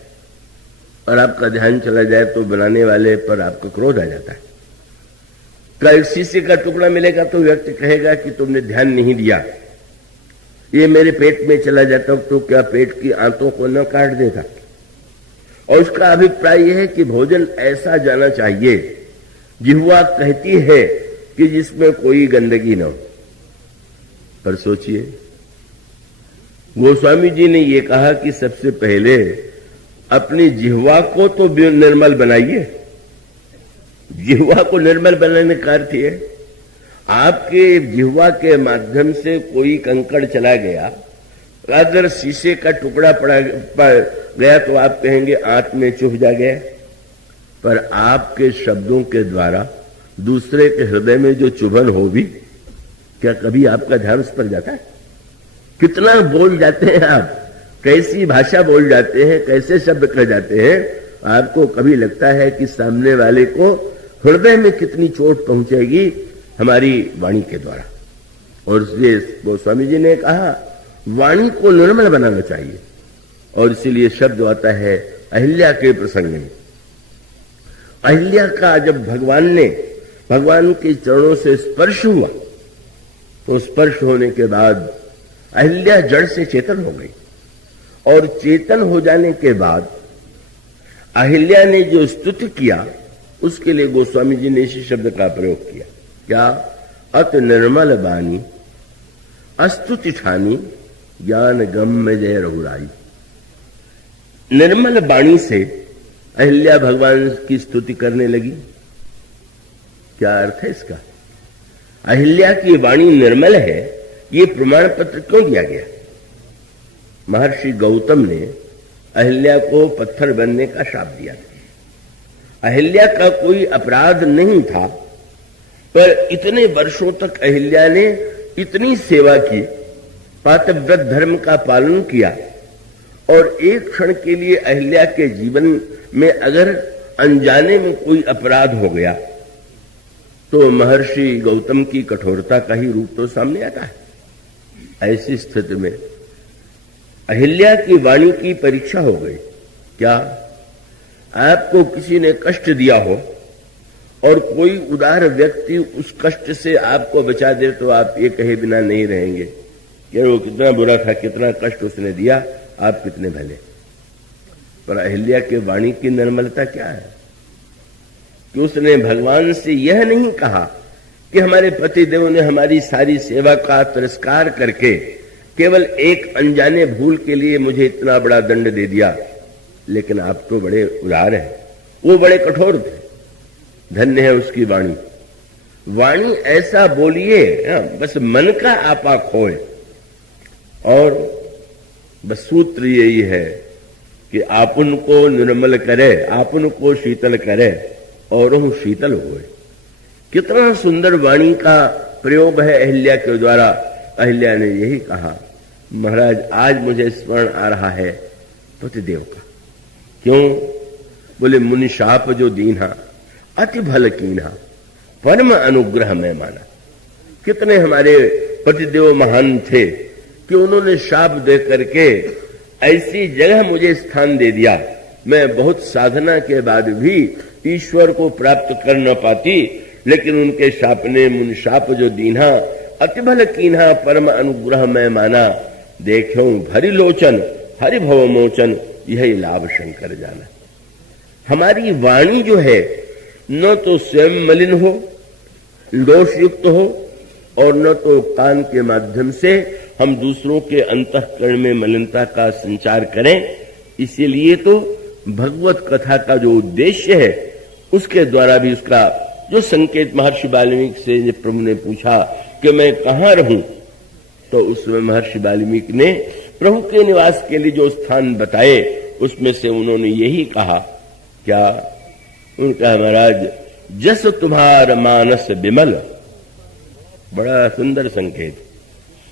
और आपका ध्यान चला जाए तो बनाने वाले पर आपका क्रोध आ जाता है। कल शीशे का टुकड़ा मिलेगा तो व्यक्ति कहेगा कि तुमने ध्यान नहीं दिया, ये मेरे पेट में चला जाता तो क्या पेट की आंतों को न काट देता। और उसका अभिप्राय यह है कि भोजन ऐसा जाना चाहिए, जिह्वा कहती है कि जिसमें कोई गंदगी न हो। पर सोचिए गोस्वामी जी ने यह कहा कि सबसे पहले अपनी जिह्वा को तो निर्मल बनाइए। जिह्वा को निर्मल बनाने का अर्थ है आपके जिह्वा के माध्यम से कोई कंकड़ चला गया, अगर शीशे का टुकड़ा पड़ गया तो आप कहेंगे आंत में चुभ जा गया, पर आपके शब्दों के द्वारा दूसरे के हृदय में जो चुभन हो भी, क्या कभी आपका ध्यान उस पर जाता है? कितना बोल जाते हैं आप, कैसी भाषा बोल जाते हैं, कैसे शब्द कह जाते हैं, आपको कभी लगता है कि सामने वाले को हृदय में कितनी चोट पहुंचेगी हमारी वाणी के द्वारा। और इसलिए गोस्वामी जी ने कहा वाणी को निर्मल बनाना चाहिए और इसीलिए शब्द आता है अहिल्या के प्रसंग में। अहिल्या का जब भगवान के चरणों से स्पर्श हुआ, तो स्पर्श होने के बाद अहिल्या जड़ से चेतन हो गई, और चेतन हो जाने के बाद अहिल्या ने जो स्तुति किया, उसके लिए गोस्वामी जी ने इसी शब्द का प्रयोग किया। क्या? अत निर्मल बानी अस्तुति ठानी ज्ञान गम्य जय रघुराई। निर्मल बाणी से अहिल्या भगवान की स्तुति करने लगी। क्या अर्थ है इसका? अहिल्या की वाणी निर्मल है, ये प्रमाण पत्र क्यों दिया गया? महर्षि गौतम ने अहिल्या को पत्थर बनने का शाप दिया था। अहिल्या का कोई अपराध नहीं था, पर इतने वर्षों तक अहिल्या ने इतनी सेवा की, पातिव्रत धर्म का पालन किया, और एक क्षण के लिए अहिल्या के जीवन में अगर अनजाने में कोई अपराध हो गया, तो महर्षि गौतम की कठोरता का ही रूप तो सामने आता है। ऐसी स्थिति में अहिल्या की वाणी की परीक्षा हो गई। क्या? आपको किसी ने कष्ट दिया हो और कोई उदार व्यक्ति उस कष्ट से आपको बचा दे, तो आप ये कहे बिना नहीं रहेंगे कि वो कितना बुरा था, कितना कष्ट उसने दिया, आप कितने भले। पर अहिल्या के वाणी की निर्मलता क्या है कि उसने भगवान से यह नहीं कहा कि हमारे पतिदेव ने हमारी सारी सेवा का तिरस्कार करके केवल एक अनजाने भूल के लिए मुझे इतना बड़ा दंड दे दिया, लेकिन आप तो बड़े उदार हैं। वो बड़े कठोर थे। धन्य है उसकी वाणी। वाणी ऐसा बोलिए, बस मन का आपा खोए। और बस सूत्र यही है कि आप उनको निर्मल करे, आप उनको शीतल करे, और हम शीतल हुए। कितना सुंदर वाणी का प्रयोग है अहिल्या के द्वारा। अहिल्या ने यही कहा, महाराज आज मुझे स्मरण आ रहा है पतिदेव का। क्यों? बोले मुनि शाप जो दीन्हा अति भल कीन्हा परम अनुग्रह में माना। कितने हमारे पतिदेव महान थे कि उन्होंने शाप दे करके ऐसी जगह मुझे स्थान दे दिया, मैं बहुत साधना के बाद भी ईश्वर को प्राप्त कर न पाती, लेकिन उनके शाप ने मुन शाप जो दीन्हा अति भल कीन्हा परम अनुग्रह में माना। देखो भरी लोचन हरि भव मोचन यही लाभ शंकर जाना। हमारी वाणी जो है न तो स्वयं मलिन हो, दोष युक्त हो, और न तो कान के माध्यम से हम दूसरों के अंतःकरण में मलिनता का संचार करें। इसीलिए तो भगवत कथा का जो उद्देश्य है, उसके द्वारा भी उसका जो संकेत महर्षि वाल्मीकि से प्रभु ने पूछा कि मैं कहाँ रहूं, तो उसमें महर्षि वाल्मीकि ने प्रभु के निवास के लिए जो स्थान बताए, उसमें से उन्होंने यही कहा। क्या? उनका महाराज जस तुम्हार मानस विमल। बड़ा सुंदर संकेत।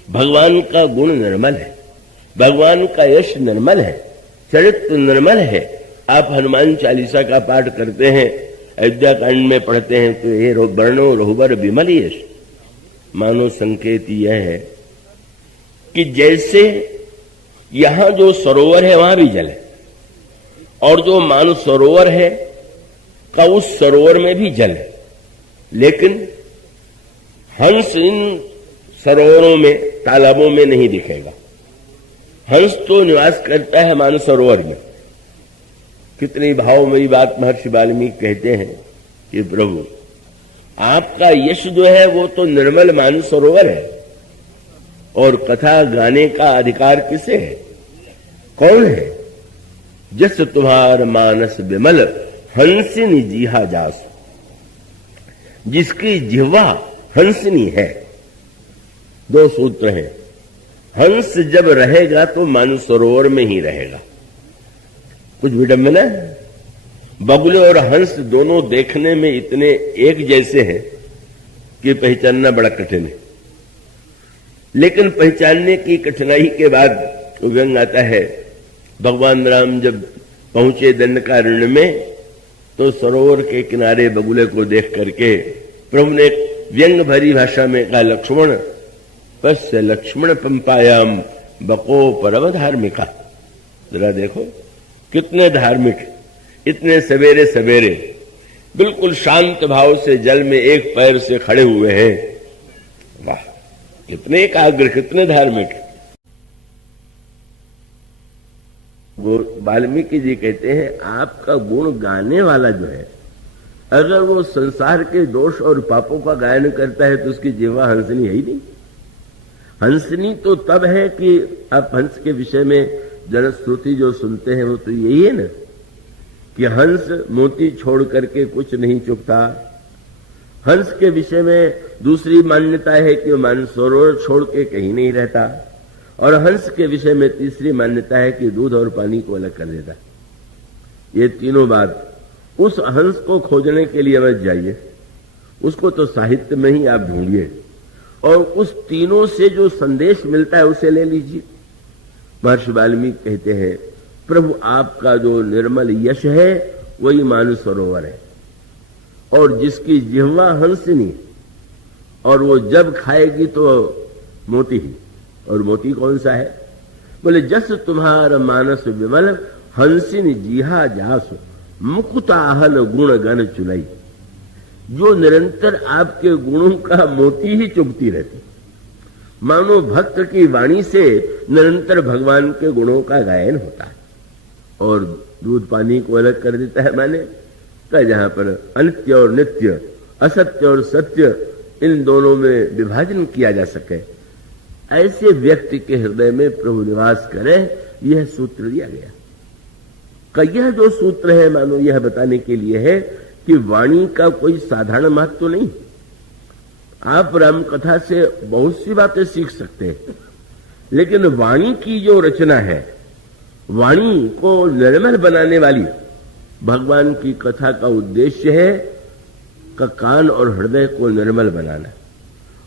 भगवान का गुण निर्मल है, भगवान का यश निर्मल है, चरित्र निर्मल है। आप हनुमान चालीसा का पाठ करते हैं, अयोध्या कांड में पढ़ते हैं तो ये वर्णो रघुबर विमल यश। मानो संकेत यह है कि जैसे यहां जो सरोवर है वहां भी जल है, और जो मानस सरोवर है का उस सरोवर में भी जल है, लेकिन हंस इन सरोवरों में, तालाबों में नहीं दिखेगा। हंस तो निवास करता है मानस सरोवर में। कितनी भावमयी बात महर्षि वाल्मीकि कहते हैं कि प्रभु आपका यश जो है वो तो निर्मल मानस सरोवर है, और कथा गाने का अधिकार किसे है? कौन है? जस तुम्हार मानस विमल हंसिनी जीहा जास। जिसकी जिह्वा हंसनी है। दो सूत्र हैं। हंस जब रहेगा तो मानस सरोवर में ही रहेगा। कुछ विडंबना है। बगुले और हंस दोनों देखने में इतने एक जैसे हैं कि पहचानना बड़ा कठिन है, लेकिन पहचानने की कठिनाई के बाद व्यंग आता है। भगवान राम जब पहुंचे दंडकारण्य में, तो सरोवर के किनारे बगुले को देख करके प्रभु ने व्यंग भरी भाषा में कहा, लक्ष्मण पश्य लक्ष्मण पंपायाम बको परम धार्मिका। जरा देखो कितने धार्मिक, इतने सवेरे सवेरे बिल्कुल शांत भाव से जल में एक पैर से खड़े हुए हैं। वाह, कितने एकाग्र, कितने धार्मिक। वो वाल्मीकि जी कहते हैं आपका गुण गाने वाला जो है, अगर वो संसार के दोष और पापों का गायन करता है तो उसकी जिह्वा हंसनी है ही नहीं। हंसनी तो तब है कि आप हंस के विषय में जनश्रुति जो सुनते हैं वो तो यही है ना कि हंस मोती छोड़ करके कुछ नहीं चुकता। हंस के विषय में दूसरी मान्यता है कि वो मानसरोवर छोड़ के कहीं नहीं रहता, और हंस के विषय में तीसरी मान्यता है कि दूध और पानी को अलग कर देता। ये तीनों बात, उस हंस को खोजने के लिए मत जाइए, उसको तो साहित्य में ही आप ढूंढिए, और उस तीनों से जो संदेश मिलता है उसे ले लीजिए। महर्षि वाल्मीकि कहते हैं प्रभु आपका जो निर्मल यश है वही मानसरोवर है, और जिसकी जिह्वा हंसनी, और वो जब खाएगी तो मोती ही। और मोती कौन सा है? बोले जस तुम्हारा मानस विमल हंसिन जीहा जासु मुकुताहल गुण गण चुलाई। जो निरंतर आपके गुणों का मोती ही चुगती रहती, मानो भक्त की वाणी से निरंतर भगवान के गुणों का गायन होता है। और दूध पानी को अलग कर देता है, माने तो जहां पर अनित्य और नित्य, असत्य और सत्य, इन दोनों में विभाजन किया जा सके, ऐसे व्यक्ति के हृदय में प्रभु निवास करे, यह सूत्र दिया गया। यह जो सूत्र है मानो यह बताने के लिए है कि वाणी का कोई साधारण महत्व तो नहीं। आप राम कथा से बहुत सी बातें सीख सकते हैं, लेकिन वाणी की जो रचना है, वाणी को निर्मल बनाने वाली भगवान की कथा का उद्देश्य है का कान और हृदय को निर्मल बनाना,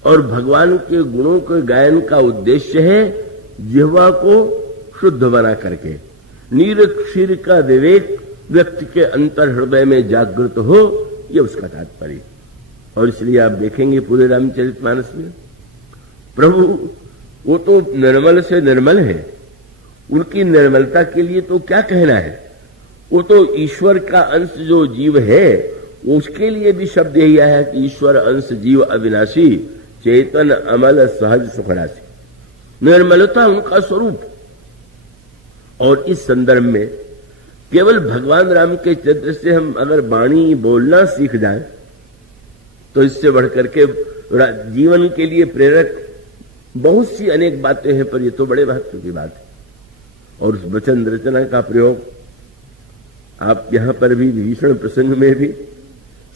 और भगवान के गुणों के गायन का उद्देश्य है जिह्वा को शुद्ध बना करके नीर क्षीर का विवेक व्यक्ति के अंतर हृदय में जागृत हो, यह उसका तात्पर्य। और इसलिए आप देखेंगे पूरे रामचरितमानस में प्रभु वो तो निर्मल से निर्मल है, उनकी निर्मलता के लिए तो क्या कहना है। वो तो ईश्वर का अंश जो जीव है उसके लिए भी शब्द यही आया है कि ईश्वर अंश जीव अविनाशी चेतन अमल सहज सुखराशि। निर्मलता उनका स्वरूप। और इस संदर्भ में केवल भगवान राम के चरित्र से हम अगर वाणी बोलना सीख जाएं तो इससे बढ़कर के जीवन के लिए प्रेरक बहुत सी अनेक बातें हैं, पर ये तो बड़े महत्व की बात है। और उस वचन रचना का प्रयोग आप यहां पर भी भीषण प्रसंग में भी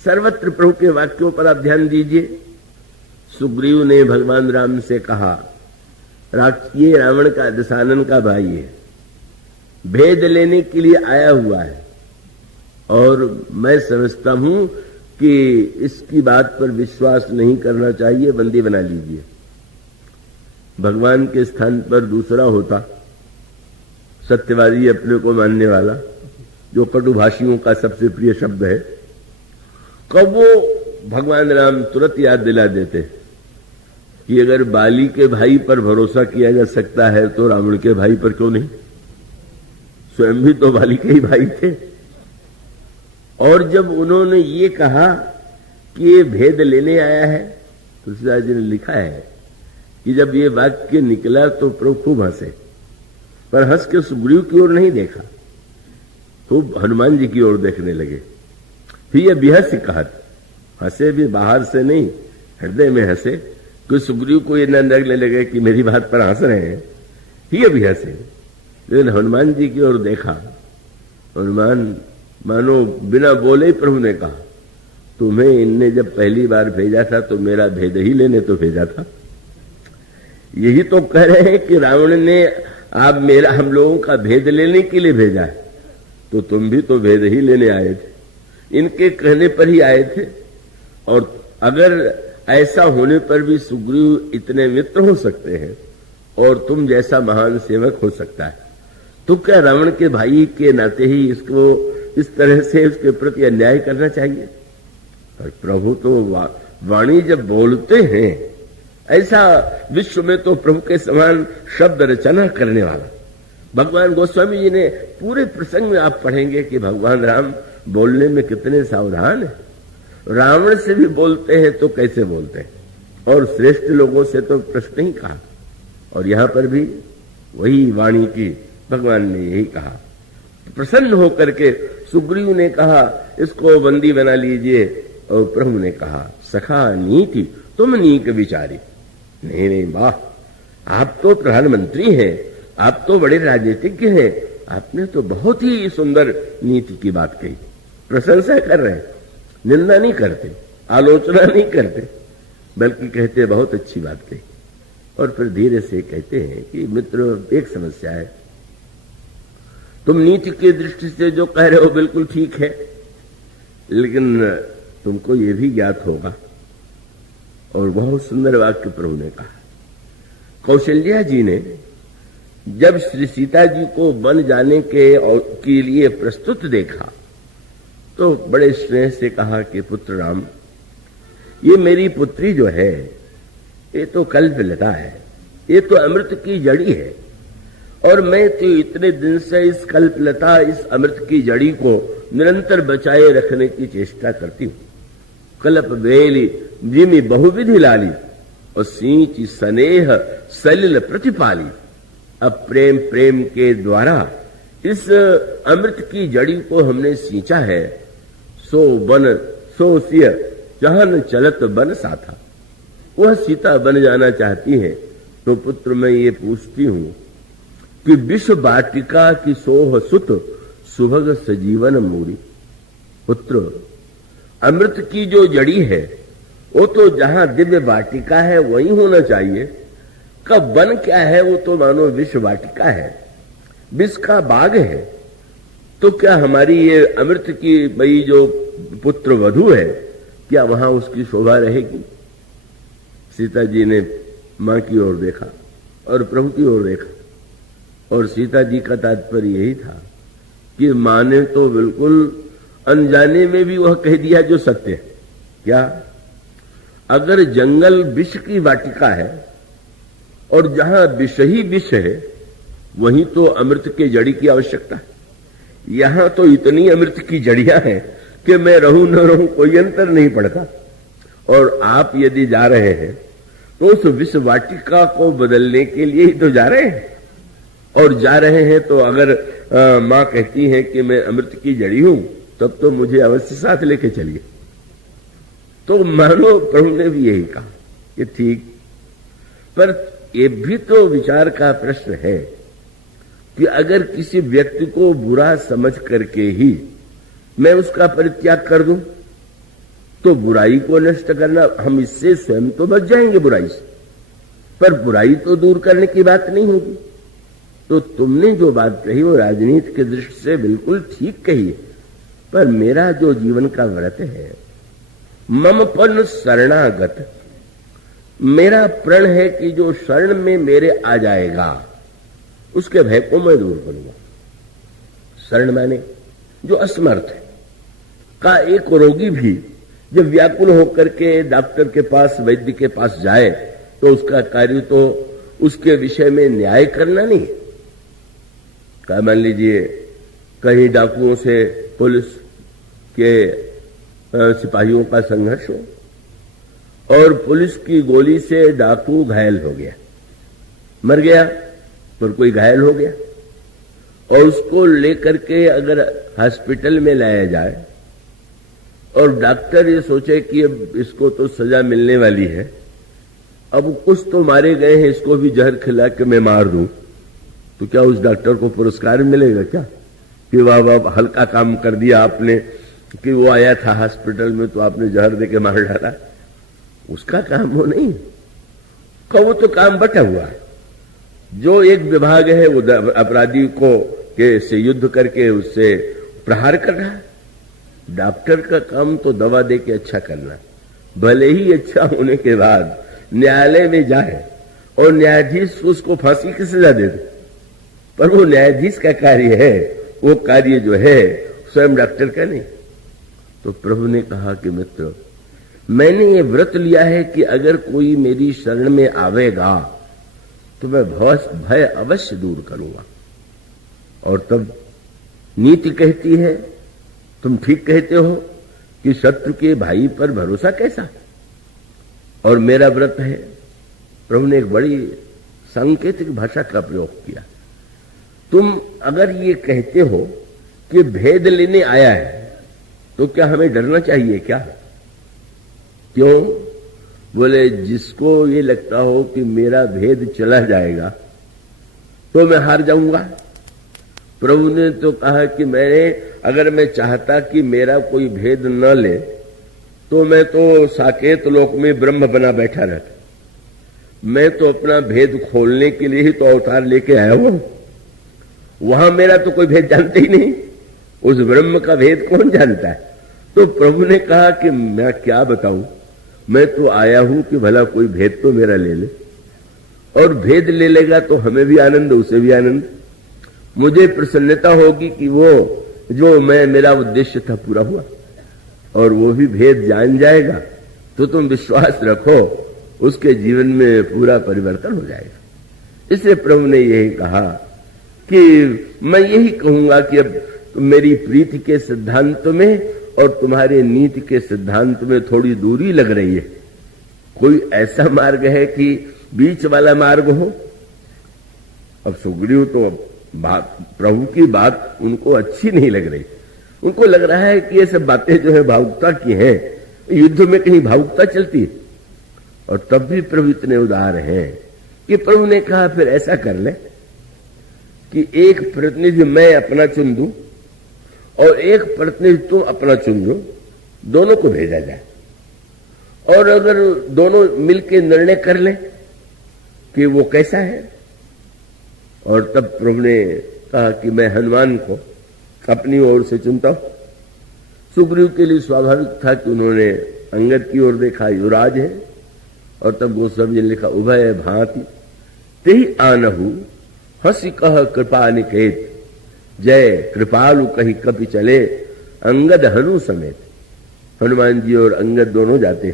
सर्वत्र प्रभु के वाक्यों पर आप ध्यान दीजिए। सुग्रीव ने भगवान राम से कहा, ये रावण का दशानन का भाई है, भेद लेने के लिए आया हुआ है, और मैं समझता हूं कि इसकी बात पर विश्वास नहीं करना चाहिए, बंदी बना लीजिए। भगवान के स्थान पर दूसरा होता, सत्यवादी अपने को मानने वाला, जो कटुभाषियों का सबसे प्रिय शब्द है, कब वो भगवान राम तुरंत याद दिला देते कि अगर बाली के भाई पर भरोसा किया जा सकता है तो रावण के भाई पर क्यों नहीं। स्वयं भी तो बाली के ही भाई थे। और जब उन्होंने ये कहा कि ये भेद लेने आया है, तुलसीदास जी ने लिखा है कि जब ये वाक्य निकला तो प्रभु खूब हंसे, पर हंस के सुग्रीव की ओर नहीं देखा, खूब हनुमान जी की ओर देखने लगे। फिर ये बेहसी कहत, हंसे भी बाहर से नहीं, हृदय में हंसे, कोई सुग्रीव को ये न लगने लगे कि मेरी बात पर हंस रहे हैं, ये भी हंसे। लेकिन हनुमान जी की ओर देखा, हनुमान मानो बिना बोले ही प्रभु ने कहा, तुम्हें इनने जब पहली बार भेजा था तो मेरा भेद ही लेने तो भेजा था। यही तो कह रहे हैं कि रावण ने आप मेरा हम लोगों का भेद लेने के लिए भेजा है, तो तुम भी तो भेद ही लेने आए थे, इनके कहने पर ही आए थे। और अगर ऐसा होने पर भी सुग्रीव इतने मित्र हो सकते हैं और तुम जैसा महान सेवक हो सकता है, तो क्या रावण के भाई के नाते ही इसको इस तरह से उसके प्रति अन्याय करना चाहिए? और प्रभु तो वाणी जब बोलते हैं, ऐसा विश्व में तो प्रभु के समान शब्द रचना करने वाला भगवान गोस्वामी जी ने पूरे प्रसंग में आप पढ़ेंगे कि भगवान राम बोलने में कितने सावधान है। रावण से भी बोलते हैं तो कैसे बोलते हैं, और श्रेष्ठ लोगों से तो प्रश्न ही कहा। और यहां पर भी वही वाणी की भगवान ने यही कहा। प्रसन्न होकर के सुग्रीव ने कहा इसको बंदी बना लीजिए, और प्रभु ने कहा सखा नीति तुम नीक विचारी। नहीं नहीं, वाह, आप तो प्रधानमंत्री हैं, आप तो बड़े राजनीतिज्ञ हैं, आपने तो बहुत ही सुंदर नीति की बात कही। प्रशंसा कर रहे हैं, निंदा नहीं करते, आलोचना नहीं करते, बल्कि कहते बहुत अच्छी बात कही। और फिर धीरे से कहते हैं कि मित्र एक समस्या है, तुम नीति की दृष्टि से जो कह रहे हो बिल्कुल ठीक है, लेकिन तुमको ये भी ज्ञात होगा। और बहुत सुंदर वाक्य प्रभु ने कहा। कौशल्या जी ने जब श्री सीता जी को वन जाने के लिए प्रस्तुत देखा तो बड़े स्नेह से कहा कि पुत्र राम, ये मेरी पुत्री जो है ये तो कल्पलता है, ये तो अमृत की जड़ी है, और मैं तो इतने दिन से इस कल्पलता, इस अमृत की जड़ी को निरंतर बचाए रखने की चेष्टा करती हूं। कल्प बेली जिमी बहुविधि लाली, और सींच स्नेह सलिल प्रतिपाली। अब प्रेम प्रेम के द्वारा इस अमृत की जड़ी को हमने सींचा है। सो बन सो सिय जहन चलत बन साथा। वह सीता बन जाना चाहती है, तो पुत्र मैं ये पूछती हूं कि विश्व वाटिका की सोह सुत सुभग सजीवन मूरी। पुत्र, अमृत की जो जड़ी है वो तो जहां दिव्य वाटिका है वही होना चाहिए। कब वन क्या है, वो तो मानो विश्व वाटिका है, विश्व का बाग है। तो क्या हमारी ये अमृत की भाई जो पुत्र वधू है, क्या वहां उसकी शोभा रहेगी? सीता जी ने मां की ओर देखा और प्रभु की ओर देखा, और सीता जी का तात्पर्य यही था कि मां ने तो बिल्कुल अनजाने में भी वह कह दिया जो सत्य है। क्या? अगर जंगल विष की वाटिका है और जहां विष ही विष है, वहीं तो अमृत के जड़ी की आवश्यकता है। यहां तो इतनी अमृत की जड़ियां हैं कि मैं रहूं न रहूं कोई अंतर नहीं पड़ता। और आप यदि जा रहे हैं तो उस विष वाटिका को बदलने के लिए ही तो जा रहे हैं। और जा रहे हैं तो अगर मां कहती है कि मैं अमृत की जड़ी हूं, तब तो मुझे अवश्य साथ लेके चलिए। तो मानो प्रभु ने भी यही कहा कि ठीक, पर ये भी तो विचार का प्रश्न है कि अगर किसी व्यक्ति को बुरा समझ करके ही मैं उसका परित्याग कर दूं, तो बुराई को नष्ट करना, हम इससे स्वयं तो बच जाएंगे बुराई से, पर बुराई तो दूर करने की बात नहीं होगी। तो तुमने जो बात कही वो राजनीति की दृष्टि से बिल्कुल ठीक कही है, पर मेरा जो जीवन का व्रत है, ममपन शरणागत, मेरा प्रण है कि जो शरण में मेरे आ जाएगा उसके भय को मैं दूर करूंगा। शरण माने जो असमर्थ है का एक रोगी भी जब व्याकुल होकर के डॉक्टर के पास, वैद्य के पास जाए, तो उसका कार्य तो उसके विषय में न्याय करना नहीं। क्या मान लीजिए कहीं डाकुओं से पुलिस के सिपाहियों का संघर्ष हो और पुलिस की गोली से डाकू घायल हो गया, मर गया, पर कोई घायल हो गया, और उसको लेकर के अगर हॉस्पिटल में लाया जाए और डॉक्टर ये सोचे कि अब इसको तो सजा मिलने वाली है, अब कुछ तो मारे गए हैं, इसको भी जहर खिला के मैं मार दूं, तो क्या उस डॉक्टर को पुरस्कार मिलेगा क्या कि वाह वाह हल्का काम कर दिया आपने, कि वो आया था हॉस्पिटल में तो आपने जहर देके मार डाला? उसका काम वो नहीं का, वो तो काम बटा हुआ है। जो एक विभाग है वो अपराधी को के से युद्ध करके उससे प्रहार कर रहा है। डॉक्टर का काम तो दवा दे के अच्छा करना, भले ही अच्छा होने के बाद न्यायालय में जाए और न्यायाधीश उसको फांसी की सजा दे दे, पर वो न्यायाधीश का कार्य है, वो कार्य जो है स्वयं डॉक्टर का नहीं। तो प्रभु ने कहा कि मित्र, मैंने ये व्रत लिया है कि अगर कोई मेरी शरण में आवेगा तो मैं भय अवश्य दूर करूंगा। और तब नीति कहती है, तुम ठीक कहते हो कि शत्रु के भाई पर भरोसा कैसा, और मेरा व्रत है। प्रभु ने एक बड़ी सांकेतिक भाषा का प्रयोग किया। तुम अगर ये कहते हो कि भेद लेने आया है, तो क्या हमें डरना चाहिए क्या? क्यों? बोले जिसको ये लगता हो कि मेरा भेद चला जाएगा तो मैं हार जाऊंगा। प्रभु ने तो कहा कि अगर मैं चाहता कि मेरा कोई भेद न ले तो मैं तो साकेत लोक में ब्रह्म बना बैठा रहता। मैं तो अपना भेद खोलने के लिए ही तो अवतार लेके आया हूं। वहां मेरा तो कोई भेद जानते ही नहीं, उस ब्रह्म का भेद कौन जानता है? तो प्रभु ने कहा कि मैं क्या बताऊं, मैं तो आया हूं कि भला कोई भेद तो मेरा ले ले, और भेद ले लेगा तो हमें भी आनंद, उसे भी आनंद। मुझे प्रसन्नता होगी कि वो जो मेरा उद्देश्य था पूरा हुआ, और वो भी भेद जान जाएगा तो तुम विश्वास रखो उसके जीवन में पूरा परिवर्तन हो जाएगा। इसलिए प्रभु ने यही कहा कि मैं यही कहूंगा कि अब मेरी प्रीति के सिद्धांत में और तुम्हारे नीति के सिद्धांत में थोड़ी दूरी लग रही है। कोई ऐसा मार्ग है कि बीच वाला मार्ग हो? अब सुग्रीव तो प्रभु की बात उनको अच्छी नहीं लग रही। उनको लग रहा है कि ये सब बातें जो है भावुकता की हैं, युद्ध में कहीं भावुकता चलती है। और तब भी प्रभु इतने उदार हैं कि प्रभु ने कहा फिर ऐसा कर ले कि एक प्रतिनिधि मैं अपना चुन दूं और एक प्रतिनिधि तुम अपना चुन लो, दोनों को भेजा जाए। और अगर दोनों मिलकर निर्णय कर ले कि वो कैसा है, और तब प्रभु ने कहा कि मैं हनुमान को अपनी ओर से चुनता हूं। सुग्रीव के लिए स्वाभाविक था कि उन्होंने अंगद की ओर देखा, युवराज है, और तब गोस्वामी जी ने लिखा उभय भांति तेहि आनहु हंसी कह कृपा निकेत, जय कृपालु कहीं कपि चले अंगद हनु समेत। हनुमान जी और अंगद दोनों जाते।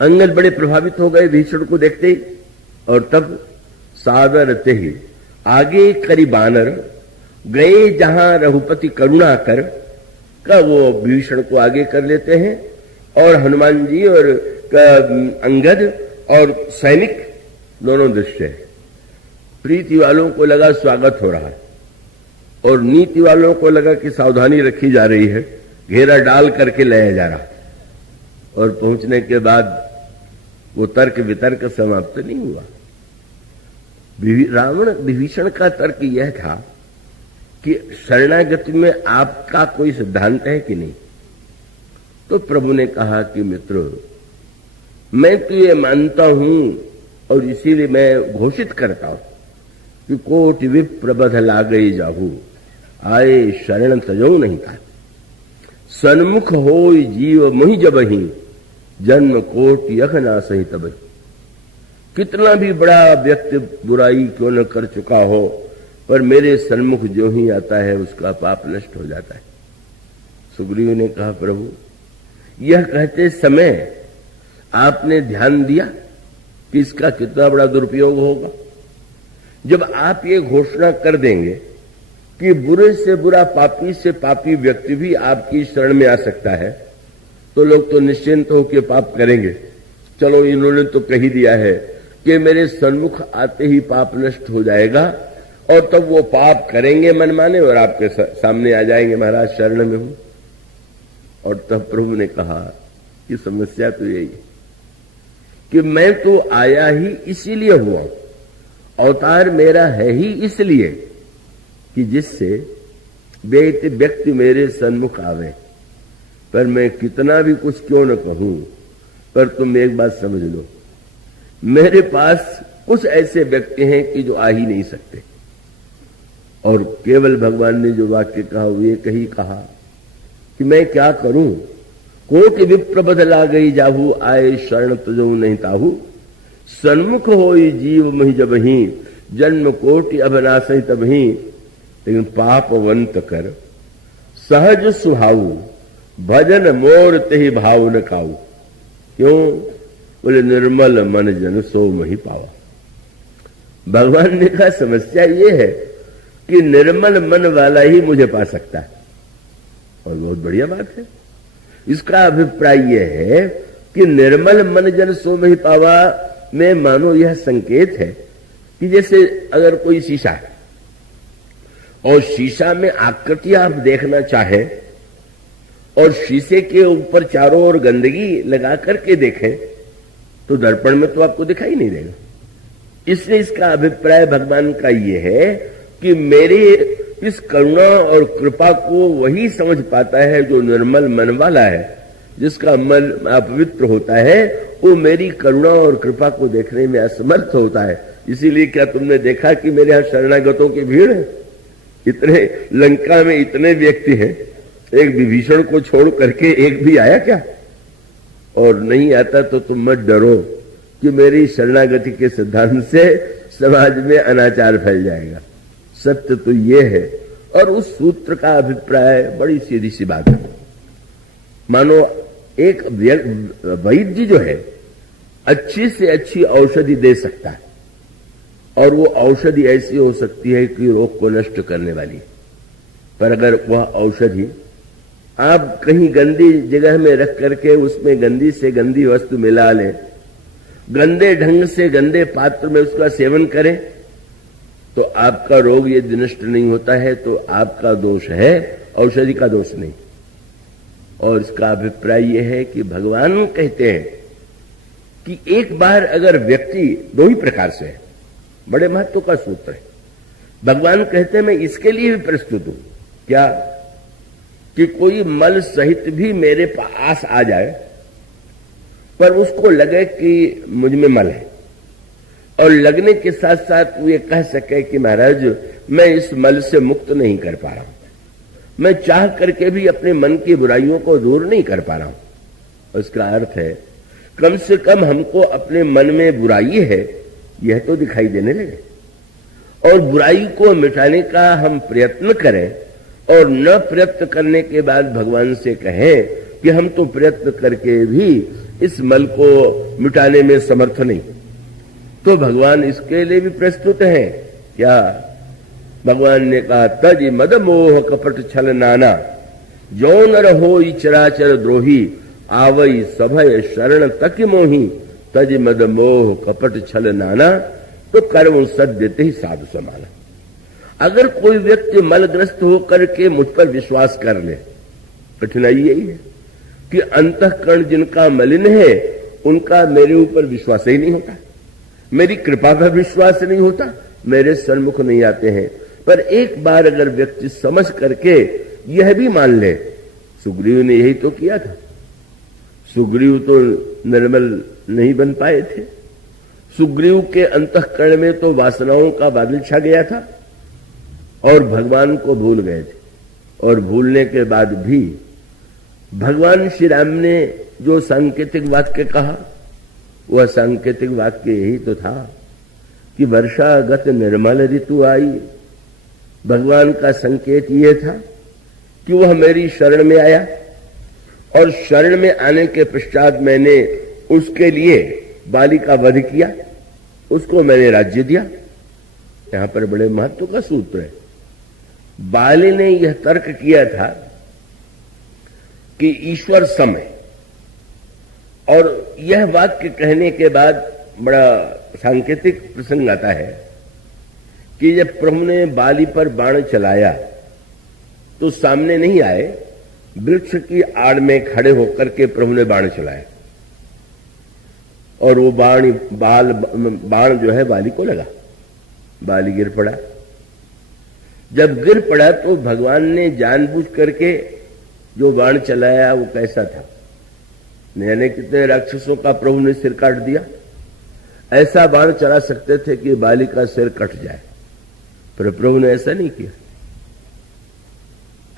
अंगद बड़े प्रभावित हो गए भीषण को देखते ही, और तब सादर ते ही आगे करी बानर गए जहां रघुपति करुणा कर का वो भीषण को आगे कर लेते हैं, और हनुमान जी और अंगद और सैनिक दोनों दृश्य है। प्रीति वालों को लगा स्वागत हो रहा है, और नीति वालों को लगा कि सावधानी रखी जा रही है, घेरा डाल करके लाया जा रहा। और पहुंचने के बाद वो तर्क वितर्क समाप्त नहीं हुआ। रावण विभीषण का तर्क यह था कि शरणागति में आपका कोई सिद्धांत है कि नहीं? तो प्रभु ने कहा कि मित्र, मैं तो ये मानता हूं और इसीलिए मैं घोषित करता हूं कि कोटि विप्रबध लागई जाहू, आए शरण तजो नहीं था। सन्मुख होई जीव मोहि जबहि, जन्म कोटि यख ना सही तबहि। कितना भी बड़ा व्यक्ति बुराई क्यों न कर चुका हो, पर मेरे सन्मुख जो ही आता है उसका पाप नष्ट हो जाता है। सुग्रीव ने कहा प्रभु, यह कहते समय आपने ध्यान दिया कि इसका कितना बड़ा दुरुपयोग होगा? जब आप ये घोषणा कर देंगे कि बुरे से बुरा पापी से पापी व्यक्ति भी आपकी शरण में आ सकता है, तो लोग तो निश्चिंत होकर पाप करेंगे। चलो, इन्होंने तो कही दिया है कि मेरे सन्मुख आते ही पाप नष्ट हो जाएगा, और तब वो पाप करेंगे मनमाने और आपके सामने आ जाएंगे, महाराज शरण में हूं। और तब प्रभु ने कहा कि समस्या तो यही है कि मैं तो आया ही इसीलिए हुआ, अवतार मेरा है ही इसलिए कि जिससे व्यक्ति मेरे सन्मुख आवे। पर मैं कितना भी कुछ क्यों न कहूं, पर तुम एक बात समझ लो, मेरे पास कुछ ऐसे व्यक्ति हैं कि जो आ ही नहीं सकते। और केवल भगवान ने जो वाक्य कहा वो ये कही कहा कि मैं क्या करूं, कोटि विप्रबध लागई जाहू, आए शरण तजो नहीं ताहू। सन्मुख होई जीव महि जबहि, जन्म कोटि अभनासहि तबहि। लेकिन पापवंत कर सहज सुहाऊ, भजन मोर तेहि भाव न काऊ। क्यों? बोले निर्मल मन जन सो मही पावा। भगवान ने कहा समस्या ये है कि निर्मल मन वाला ही मुझे पा सकता है। और बहुत बढ़िया बात है। इसका अभिप्राय यह है कि निर्मल मन जन सो नहीं पावा में मानो यह संकेत है कि जैसे अगर कोई शीशा है और शीशा में आकृति आप देखना चाहे और शीशे के ऊपर चारों ओर गंदगी लगा करके देखें तो दर्पण में तो आपको दिखाई नहीं देगा। इसलिए इसका अभिप्राय भगवान का यह है कि मेरे इस करुणा और कृपा को वही समझ पाता है जो निर्मल मन वाला है। जिसका मन अपवित्र होता है वो मेरी करुणा और कृपा को देखने में असमर्थ होता है। इसीलिए क्या तुमने देखा कि मेरे यहां शरणागतों की भीड़ है? इतने लंका में इतने व्यक्ति हैं, एक विभीषण को छोड़ करके एक भी आया क्या? और नहीं आता तो तुम मत डरो कि मेरी शरणागति के सिद्धांत से समाज में अनाचार फैल जाएगा। सत्य तो ये है। और उस सूत्र का अभिप्राय बड़ी सीधी सी बात है। मानो एक वैद्य जो है अच्छी से अच्छी औषधि दे सकता है और वो औषधि ऐसी हो सकती है कि रोग को नष्ट करने वाली। पर अगर वह औषधि आप कहीं गंदी जगह में रख करके उसमें गंदी से गंदी वस्तु मिला लें, गंदे ढंग से गंदे पात्र में उसका सेवन करें तो आपका रोग यदि नष्ट नहीं होता है तो आपका दोष है, औषधि का दोष नहीं। और इसका अभिप्राय यह है कि भगवान कहते हैं कि एक बार अगर व्यक्ति दो ही प्रकार से है, बड़े महत्व का सूत्र है। भगवान कहते हैं मैं इसके लिए भी प्रस्तुत हूं क्या कि कोई मल सहित भी मेरे पास आ जाए पर उसको लगे कि मुझ में मल है और लगने के साथ साथ वो ये कह सके कि महाराज मैं इस मल से मुक्त नहीं कर पा रहा हूं, मैं चाह करके भी अपने मन की बुराइयों को दूर नहीं कर पा रहा हूं। उसका अर्थ है कम से कम हमको अपने मन में बुराई है यह तो दिखाई देने लगे और बुराई को मिटाने का हम प्रयत्न करें और न प्रयत्न करने के बाद भगवान से कहें कि हम तो प्रयत्न करके भी इस मल को मिटाने में समर्थ नहीं, तो भगवान इसके लिए भी प्रस्तुत हैं। क्या भगवान ने कहा तज मद मोह कपट छल नाना जो नर हो चराचर द्रोही आवई सभय शरण तक मोही तज मद मोह कपट छल नाना तो कर्म सद्यते ही साधु समाना। अगर कोई व्यक्ति मलग्रस्त होकर के मुझ पर विश्वास कर ले, कठिनाई यही है कि अंतःकरण जिनका मलिन है उनका मेरे ऊपर विश्वास ही नहीं होता, मेरी कृपा पर विश्वास नहीं होता, मेरे सन्मुख नहीं आते हैं। पर एक बार अगर व्यक्ति समझ करके यह भी मान ले, सुग्रीव ने यही तो किया था। सुग्रीव तो निर्मल नहीं बन पाए थे, सुग्रीव के अंतःकरण में तो वासनाओं का बादल छा गया था और भगवान को भूल गए थे। और भूलने के बाद भी भगवान श्री राम ने जो सांकेतिक वाक्य कहा वह सांकेतिक वाक्य यही तो था कि वर्षागत निर्मल ऋतु आई। भगवान का संकेत यह था कि वह मेरी शरण में आया और शरण में आने के पश्चात मैंने उसके लिए बाली का वध किया, उसको मैंने राज्य दिया। यहां पर बड़े महत्व का सूत्र है। बाली ने यह तर्क किया था कि ईश्वर सम है और यह वाक्य कहने के बाद बड़ा सांकेतिक प्रसंग आता है कि जब प्रभु ने बाली पर बाण चलाया तो सामने नहीं आए, वृक्ष की आड़ में खड़े होकर के प्रभु ने बाण चलाया और वो बाण जो है बाली को लगा, बाली गिर पड़ा। जब गिर पड़ा तो भगवान ने जानबूझ करके जो बाण चलाया वो कैसा था, मैंने कितने राक्षसों का प्रभु ने सिर काट दिया। ऐसा बाण चला सकते थे कि बाली का सिर कट जाए, पर प्रभु ने ऐसा नहीं किया।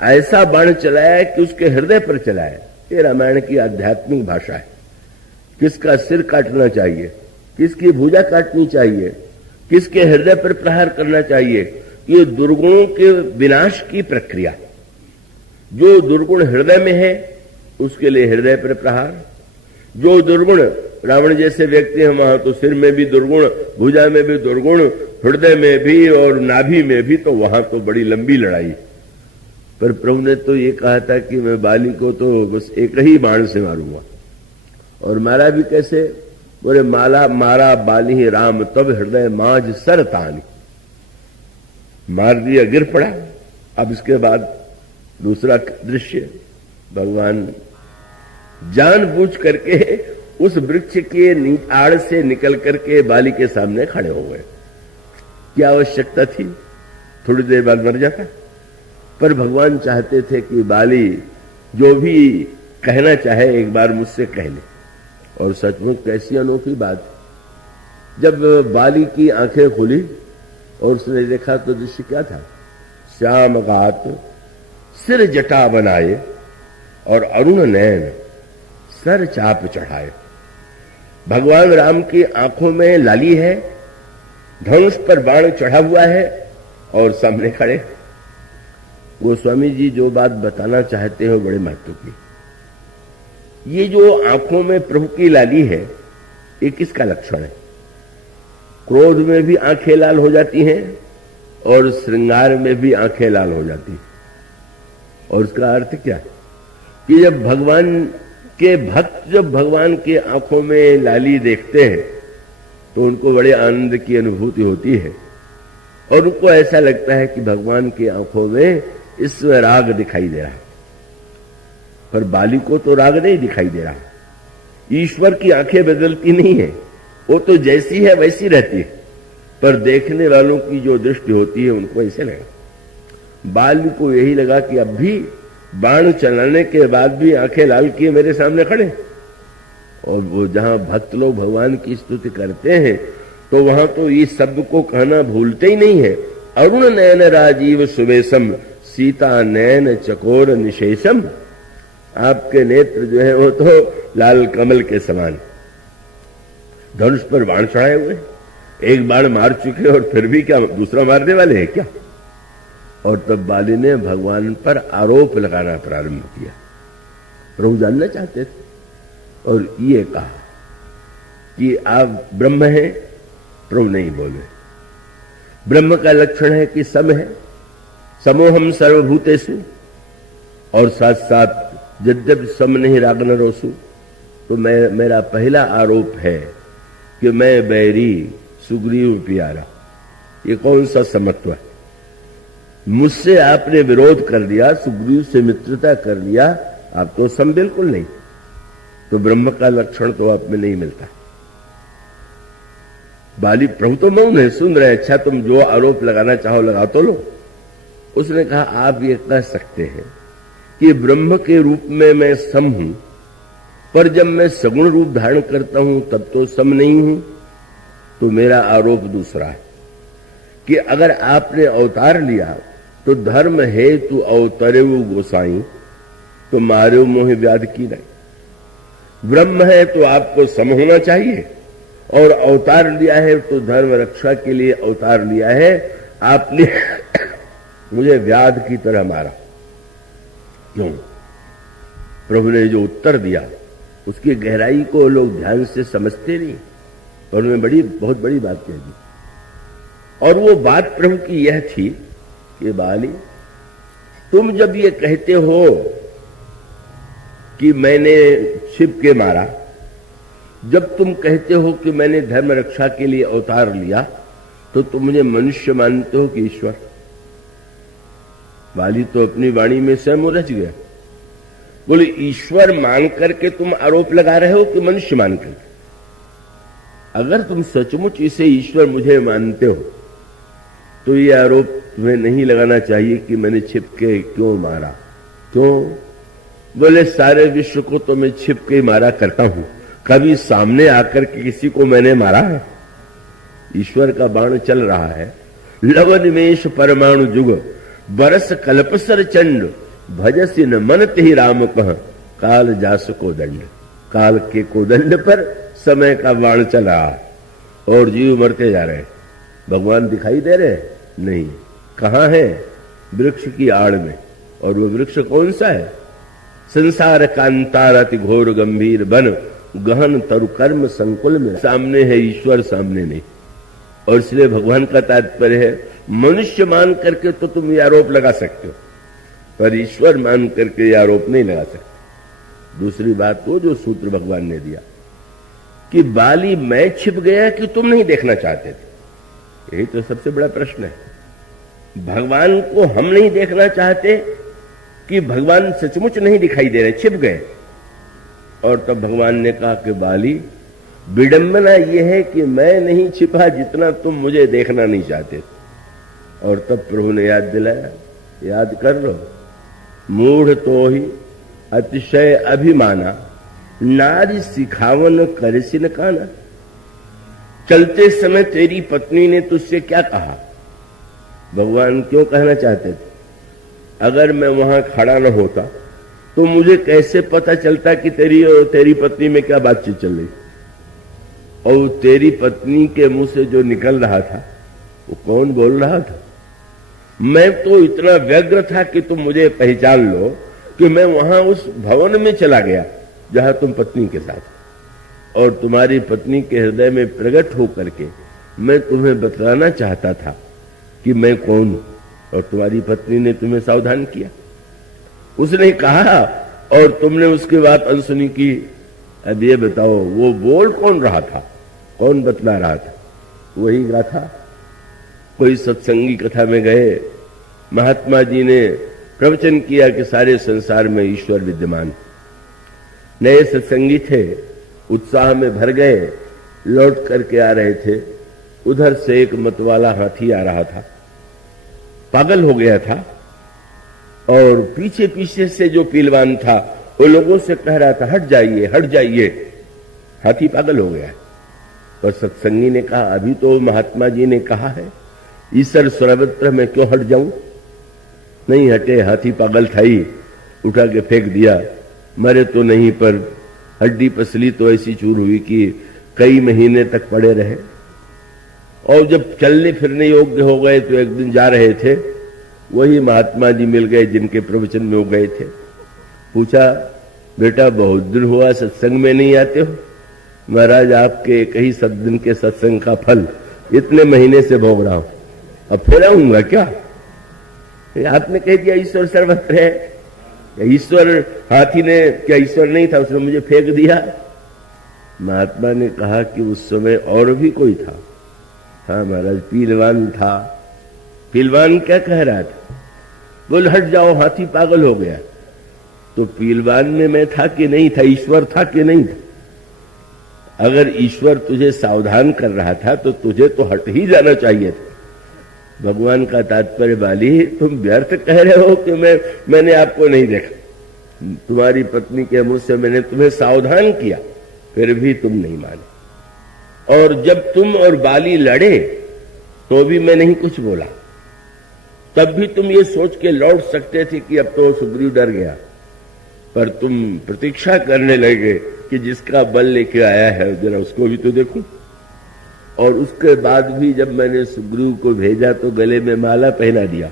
ऐसा बाण चलाया कि उसके हृदय पर चलाया। ये रामायण की आध्यात्मिक भाषा है। किसका सिर काटना चाहिए, किसकी भुजा काटनी चाहिए, किसके हृदय पर प्रहार करना चाहिए, ये दुर्गुणों के विनाश की प्रक्रिया। जो दुर्गुण हृदय में है उसके लिए हृदय पर प्रहार, जो दुर्गुण रावण जैसे व्यक्ति हैं वहां तो सिर में भी दुर्गुण, भुजा में भी दुर्गुण, हृदय में भी और नाभि में भी, तो वहां तो बड़ी लंबी लड़ाई। पर प्रभु ने तो ये कहा था कि मैं बाली को तो बस एक ही बाण से मारूंगा। और मारा भी कैसे? बोले मारा बाली राम तब हृदय माज सर तानी। मार दिया, गिर पड़ा। अब इसके बाद दूसरा दृश्य, भगवान जानबूझ करके उस वृक्ष के आड़ से निकल करके बाली के सामने खड़े हो गए। क्या आवश्यकता थी? थोड़ी देर बाद मर जाता। पर भगवान चाहते थे कि बाली जो भी कहना चाहे एक बार मुझसे कह ले। और सचमुच कैसी अनोखी बात। जब बाली की आंखें खुली और उसने देखा तो दृश्य क्या था? श्याम गात सिर जटा बनाए और अरुण नयन सर चाप चढ़ाए। भगवान राम की आंखों में लाली है, धनुष पर बाण चढ़ा हुआ है और सामने खड़े। गोस्वामी जी जो बात बताना चाहते हो बड़े महत्व की। ये जो आंखों में प्रभु की लाली है, ये किसका लक्षण है? क्रोध में भी आंखें लाल हो जाती हैं और श्रृंगार में भी आंखें लाल हो जाती हैं। और उसका अर्थ क्या है? कि जब भगवान के भक्त जब भगवान के आंखों में लाली देखते हैं तो उनको बड़े आनंद की अनुभूति होती है और उनको ऐसा लगता है कि भगवान की आंखों में इसमें राग दिखाई दे रहा है। पर बाली को तो राग नहीं दिखाई दे रहा। ईश्वर की आंखें बदलती नहीं है, वो तो जैसी है वैसी रहती है। पर देखने वालों की जो दृष्टि होती है उनको ऐसे लगा। बाली को यही लगा कि अब भी बाण चलाने के बाद भी आंखें लाल किए मेरे सामने खड़े। और वो जहां भक्त लोग भगवान की स्तुति करते हैं तो वहां तो इस शब्द को कहना भूलते ही नहीं है। अरुण नयन राजीव सुवेशम सीता नयन चकोर निशेषम। आपके नेत्र जो है वो तो लाल कमल के समान। धनुष पर बाण चढ़ाए हुए, एक बाण मार चुके और फिर भी क्या दूसरा मारने वाले हैं क्या? और तब बाली ने भगवान पर आरोप लगाना प्रारंभ किया। प्रभु जानना चाहते थे और ये कहा कि आप ब्रह्म हैं। प्रभु नहीं बोले। ब्रह्म का लक्षण है कि सम है, समोहम सर्वभूतेषु। और साथ साथ यद्यपि सम नहीं राग न रोसु। तो मेरा पहला आरोप है कि मैं बैरी सुग्रीव प्यारा। ये कौन सा समत्व है? मुझसे आपने विरोध कर दिया, सुग्रीव से मित्रता कर लिया, आप तो सम बिल्कुल नहीं। तो ब्रह्म का लक्षण तो आप में नहीं मिलता। बाली प्रभु तो मौन है, सुन रहे। अच्छा तुम जो आरोप लगाना चाहो लगा तो लो। उसने कहा आप ये कह सकते हैं कि ब्रह्म के रूप में मैं सम हूं, पर जब मैं सगुण रूप धारण करता हूं तब तो सम नहीं हूं। तो मेरा आरोप दूसरा है कि अगर आपने अवतार लिया तो धर्म हेतु अवतरेव गोसाई, तो मार्यो मोह व्याध की नहीं। ब्रह्म है तो आपको सम होना चाहिए, और अवतार लिया है तो धर्म रक्षा के लिए अवतार लिया है। आपने मुझे व्याध की तरह मारा। क्यों? प्रभु ने जो उत्तर दिया उसकी गहराई को लोग ध्यान से समझते नहीं, और उन्होंने बहुत बड़ी बात कह दी। और वो बात प्रभु की यह थी कि बाली, तुम जब ये कहते हो कि मैंने छिप के मारा, जब तुम कहते हो कि मैंने धर्म रक्षा के लिए अवतार लिया, तो तुम मुझे मनुष्य मानते हो कि ईश्वर? बाली तो अपनी वाणी में स्वयं उलझ गया। बोले ईश्वर मान करके तुम आरोप लगा रहे हो कि मनुष्य मान करके? अगर तुम सचमुच इसे ईश्वर मुझे मानते हो तो ये आरोप तुम्हें नहीं लगाना चाहिए कि मैंने छिप के क्यों मारा। क्यों? बोले सारे विश्व को तो मैं छिप के मारा करता हूं, कभी सामने आकर के किसी को मैंने मारा है? ईश्वर का बाण चल रहा है। लव निमेश परमाणु जुग बरस कल्पसर चंड भजसी न मनत ही राम कह काल जास को दंड। काल के कोदंड पर समय का बाण चल रहा है और जीव मरते जा रहे हैं। भगवान दिखाई दे रहे हैं? नहीं। कहां है? वृक्ष की आड़ में। और वो वृक्ष कौन सा है? संसार कांतार अति घोर गंभीर बन गहन तरु कर्म संकुल में। सामने है ईश्वर, सामने नहीं। और इसलिए भगवान का तात्पर्य है मनुष्य मान करके तो तुम ये आरोप लगा सकते हो, पर ईश्वर मान करके ये आरोप नहीं लगा सकते। दूसरी बात वो जो सूत्र भगवान ने दिया कि बाली मैं छिप गया कि तुम नहीं देखना चाहते थे, यही तो सबसे बड़ा प्रश्न है। भगवान को हम नहीं देखना चाहते कि भगवान सचमुच नहीं दिखाई दे रहे, छिप गए। और तब भगवान ने कहा कि बाली, विडंबना यह है कि मैं नहीं छिपा जितना तुम मुझे देखना नहीं चाहते। और तब प्रभु ने याद दिलाया, याद कर लो, मूढ़ तो ही अतिशय अभिमाना, नारी सिखावन करसिन काना। चलते समय तेरी पत्नी ने तुझसे क्या कहा? भगवान क्यों कहना चाहते थे, अगर मैं वहां खड़ा न होता तो मुझे कैसे पता चलता कि तेरी और तेरी पत्नी में क्या बातचीत चल रही? और तेरी पत्नी के मुंह से जो निकल रहा था वो कौन बोल रहा था? मैं तो इतना व्यग्र था कि तुम मुझे पहचान लो कि मैं वहां उस भवन में चला गया जहां तुम पत्नी के साथ, और तुम्हारी पत्नी के हृदय में प्रकट होकर के मैं तुम्हें बतलाना चाहता था कि मैं कौन हूं, और तुम्हारी पत्नी ने तुम्हें सावधान किया। उसने कहा और तुमने उसकी बात अनसुनी की। अब ये बताओ वो बोल कौन रहा था, कौन बतला रहा था? वही गाथा। कोई सत्संगी कथा में गए, महात्मा जी ने प्रवचन किया कि सारे संसार में ईश्वर विद्यमान। नए सत्संगी थे, उत्साह में भर गए, लौट करके आ रहे थे, उधर से एक मतवाला हाथी आ रहा था, पागल हो गया था, और पीछे पीछे से जो पीलवान था वो लोगों से कह रहा था हट जाइए हट जाइए, हाथी पागल हो गया। और सत्संगी ने कहा अभी तो महात्मा जी ने कहा है ईश्वर सर्वत्र में क्यों हट जाऊं? नहीं हटे, हाथी पागल था ही, उठा के फेंक दिया। मरे तो नहीं पर हड्डी पसली तो ऐसी चूर हुई कि कई महीने तक पड़े रहे। और जब चलने फिरने योग्य हो गए तो एक दिन जा रहे थे, वही महात्मा जी मिल गए जिनके प्रवचन में वो गए थे। पूछा, बेटा बहुत दिन हुआ सत्संग में नहीं आते हो? महाराज आपके एक ही सद्दिन के सत्संग का फल इतने महीने से भोग रहा हूं, अब फिर आऊंगा क्या? आपने कह दिया ईश्वर सर्वत्र है। ईश्वर, हाथी ने क्या ईश्वर नहीं था, उसने मुझे फेंक दिया। महात्मा ने कहा कि उस समय और भी कोई था। हाँ महाराज, पीलवान था। पीलवान क्या कह रहा था? बोल हट जाओ, हाथी पागल हो गया। तो पीलवान में मैं था कि नहीं था, ईश्वर था कि नहीं था? अगर ईश्वर तुझे सावधान कर रहा था तो तुझे तो हट ही जाना चाहिए था। भगवान का तात्पर्य, बाली तुम व्यर्थ कह रहे हो कि मैंने आपको नहीं देखा। तुम्हारी पत्नी के मुंह से मैंने तुम्हें सावधान किया, फिर भी तुम नहीं माने। और जब तुम और बाली लड़े तो भी मैं नहीं कुछ बोला, तब भी तुम ये सोच के लौट सकते थे कि अब तो सुग्रीव डर गया, पर तुम प्रतीक्षा करने लगे कि जिसका बल लेके आया है जरा उसको भी तो देखूं। और उसके बाद भी जब मैंने सुग्रीव को भेजा तो गले में माला पहना दिया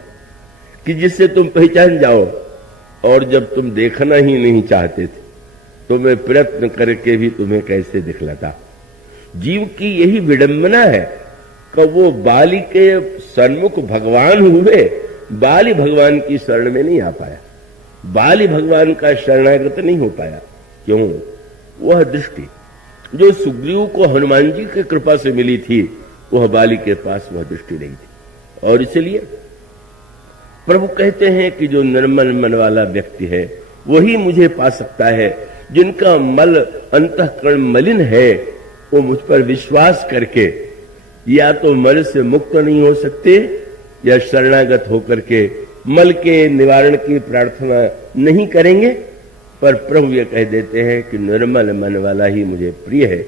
कि जिससे तुम पहचान जाओ। और जब तुम देखना ही नहीं चाहते थे तो मैं प्रयत्न करके भी तुम्हें कैसे दिखलाता। जीव की यही विडंबना है कि वो बाली के सन्मुख भगवान हुए, बाली भगवान की शरण में नहीं आ पाया, बाली भगवान का शरणागत नहीं हो पाया। क्यों? वह दृष्टि जो सुग्रीव को हनुमान जी की कृपा से मिली थी, वह बाली के पास वह दृष्टि नहीं थी। और इसलिए प्रभु कहते हैं कि जो निर्मल मन वाला व्यक्ति है वही मुझे पा सकता है। जिनका मल अंतःकरण मलिन है वो मुझ पर विश्वास करके या तो मल से मुक्त नहीं हो सकते या शरणागत होकर के मल के निवारण की प्रार्थना नहीं करेंगे। पर प्रभु ये कह देते हैं कि निर्मल मन वाला ही मुझे प्रिय है।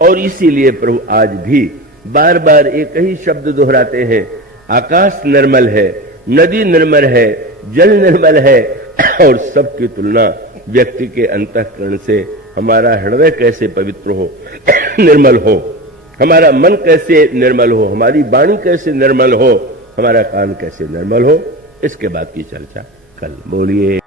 और इसीलिए प्रभु आज भी बार बार एक ही शब्द दोहराते हैं, आकाश निर्मल है, नदी निर्मल है, जल निर्मल है। और सबकी तुलना व्यक्ति के अंतःकरण से हमारा हृदय कैसे पवित्र हो, निर्मल हो, हमारा मन कैसे निर्मल हो, हमारी वाणी कैसे निर्मल हो, हमारा कान कैसे निर्मल हो, इसके बाद की चर्चा कल। बोलिए।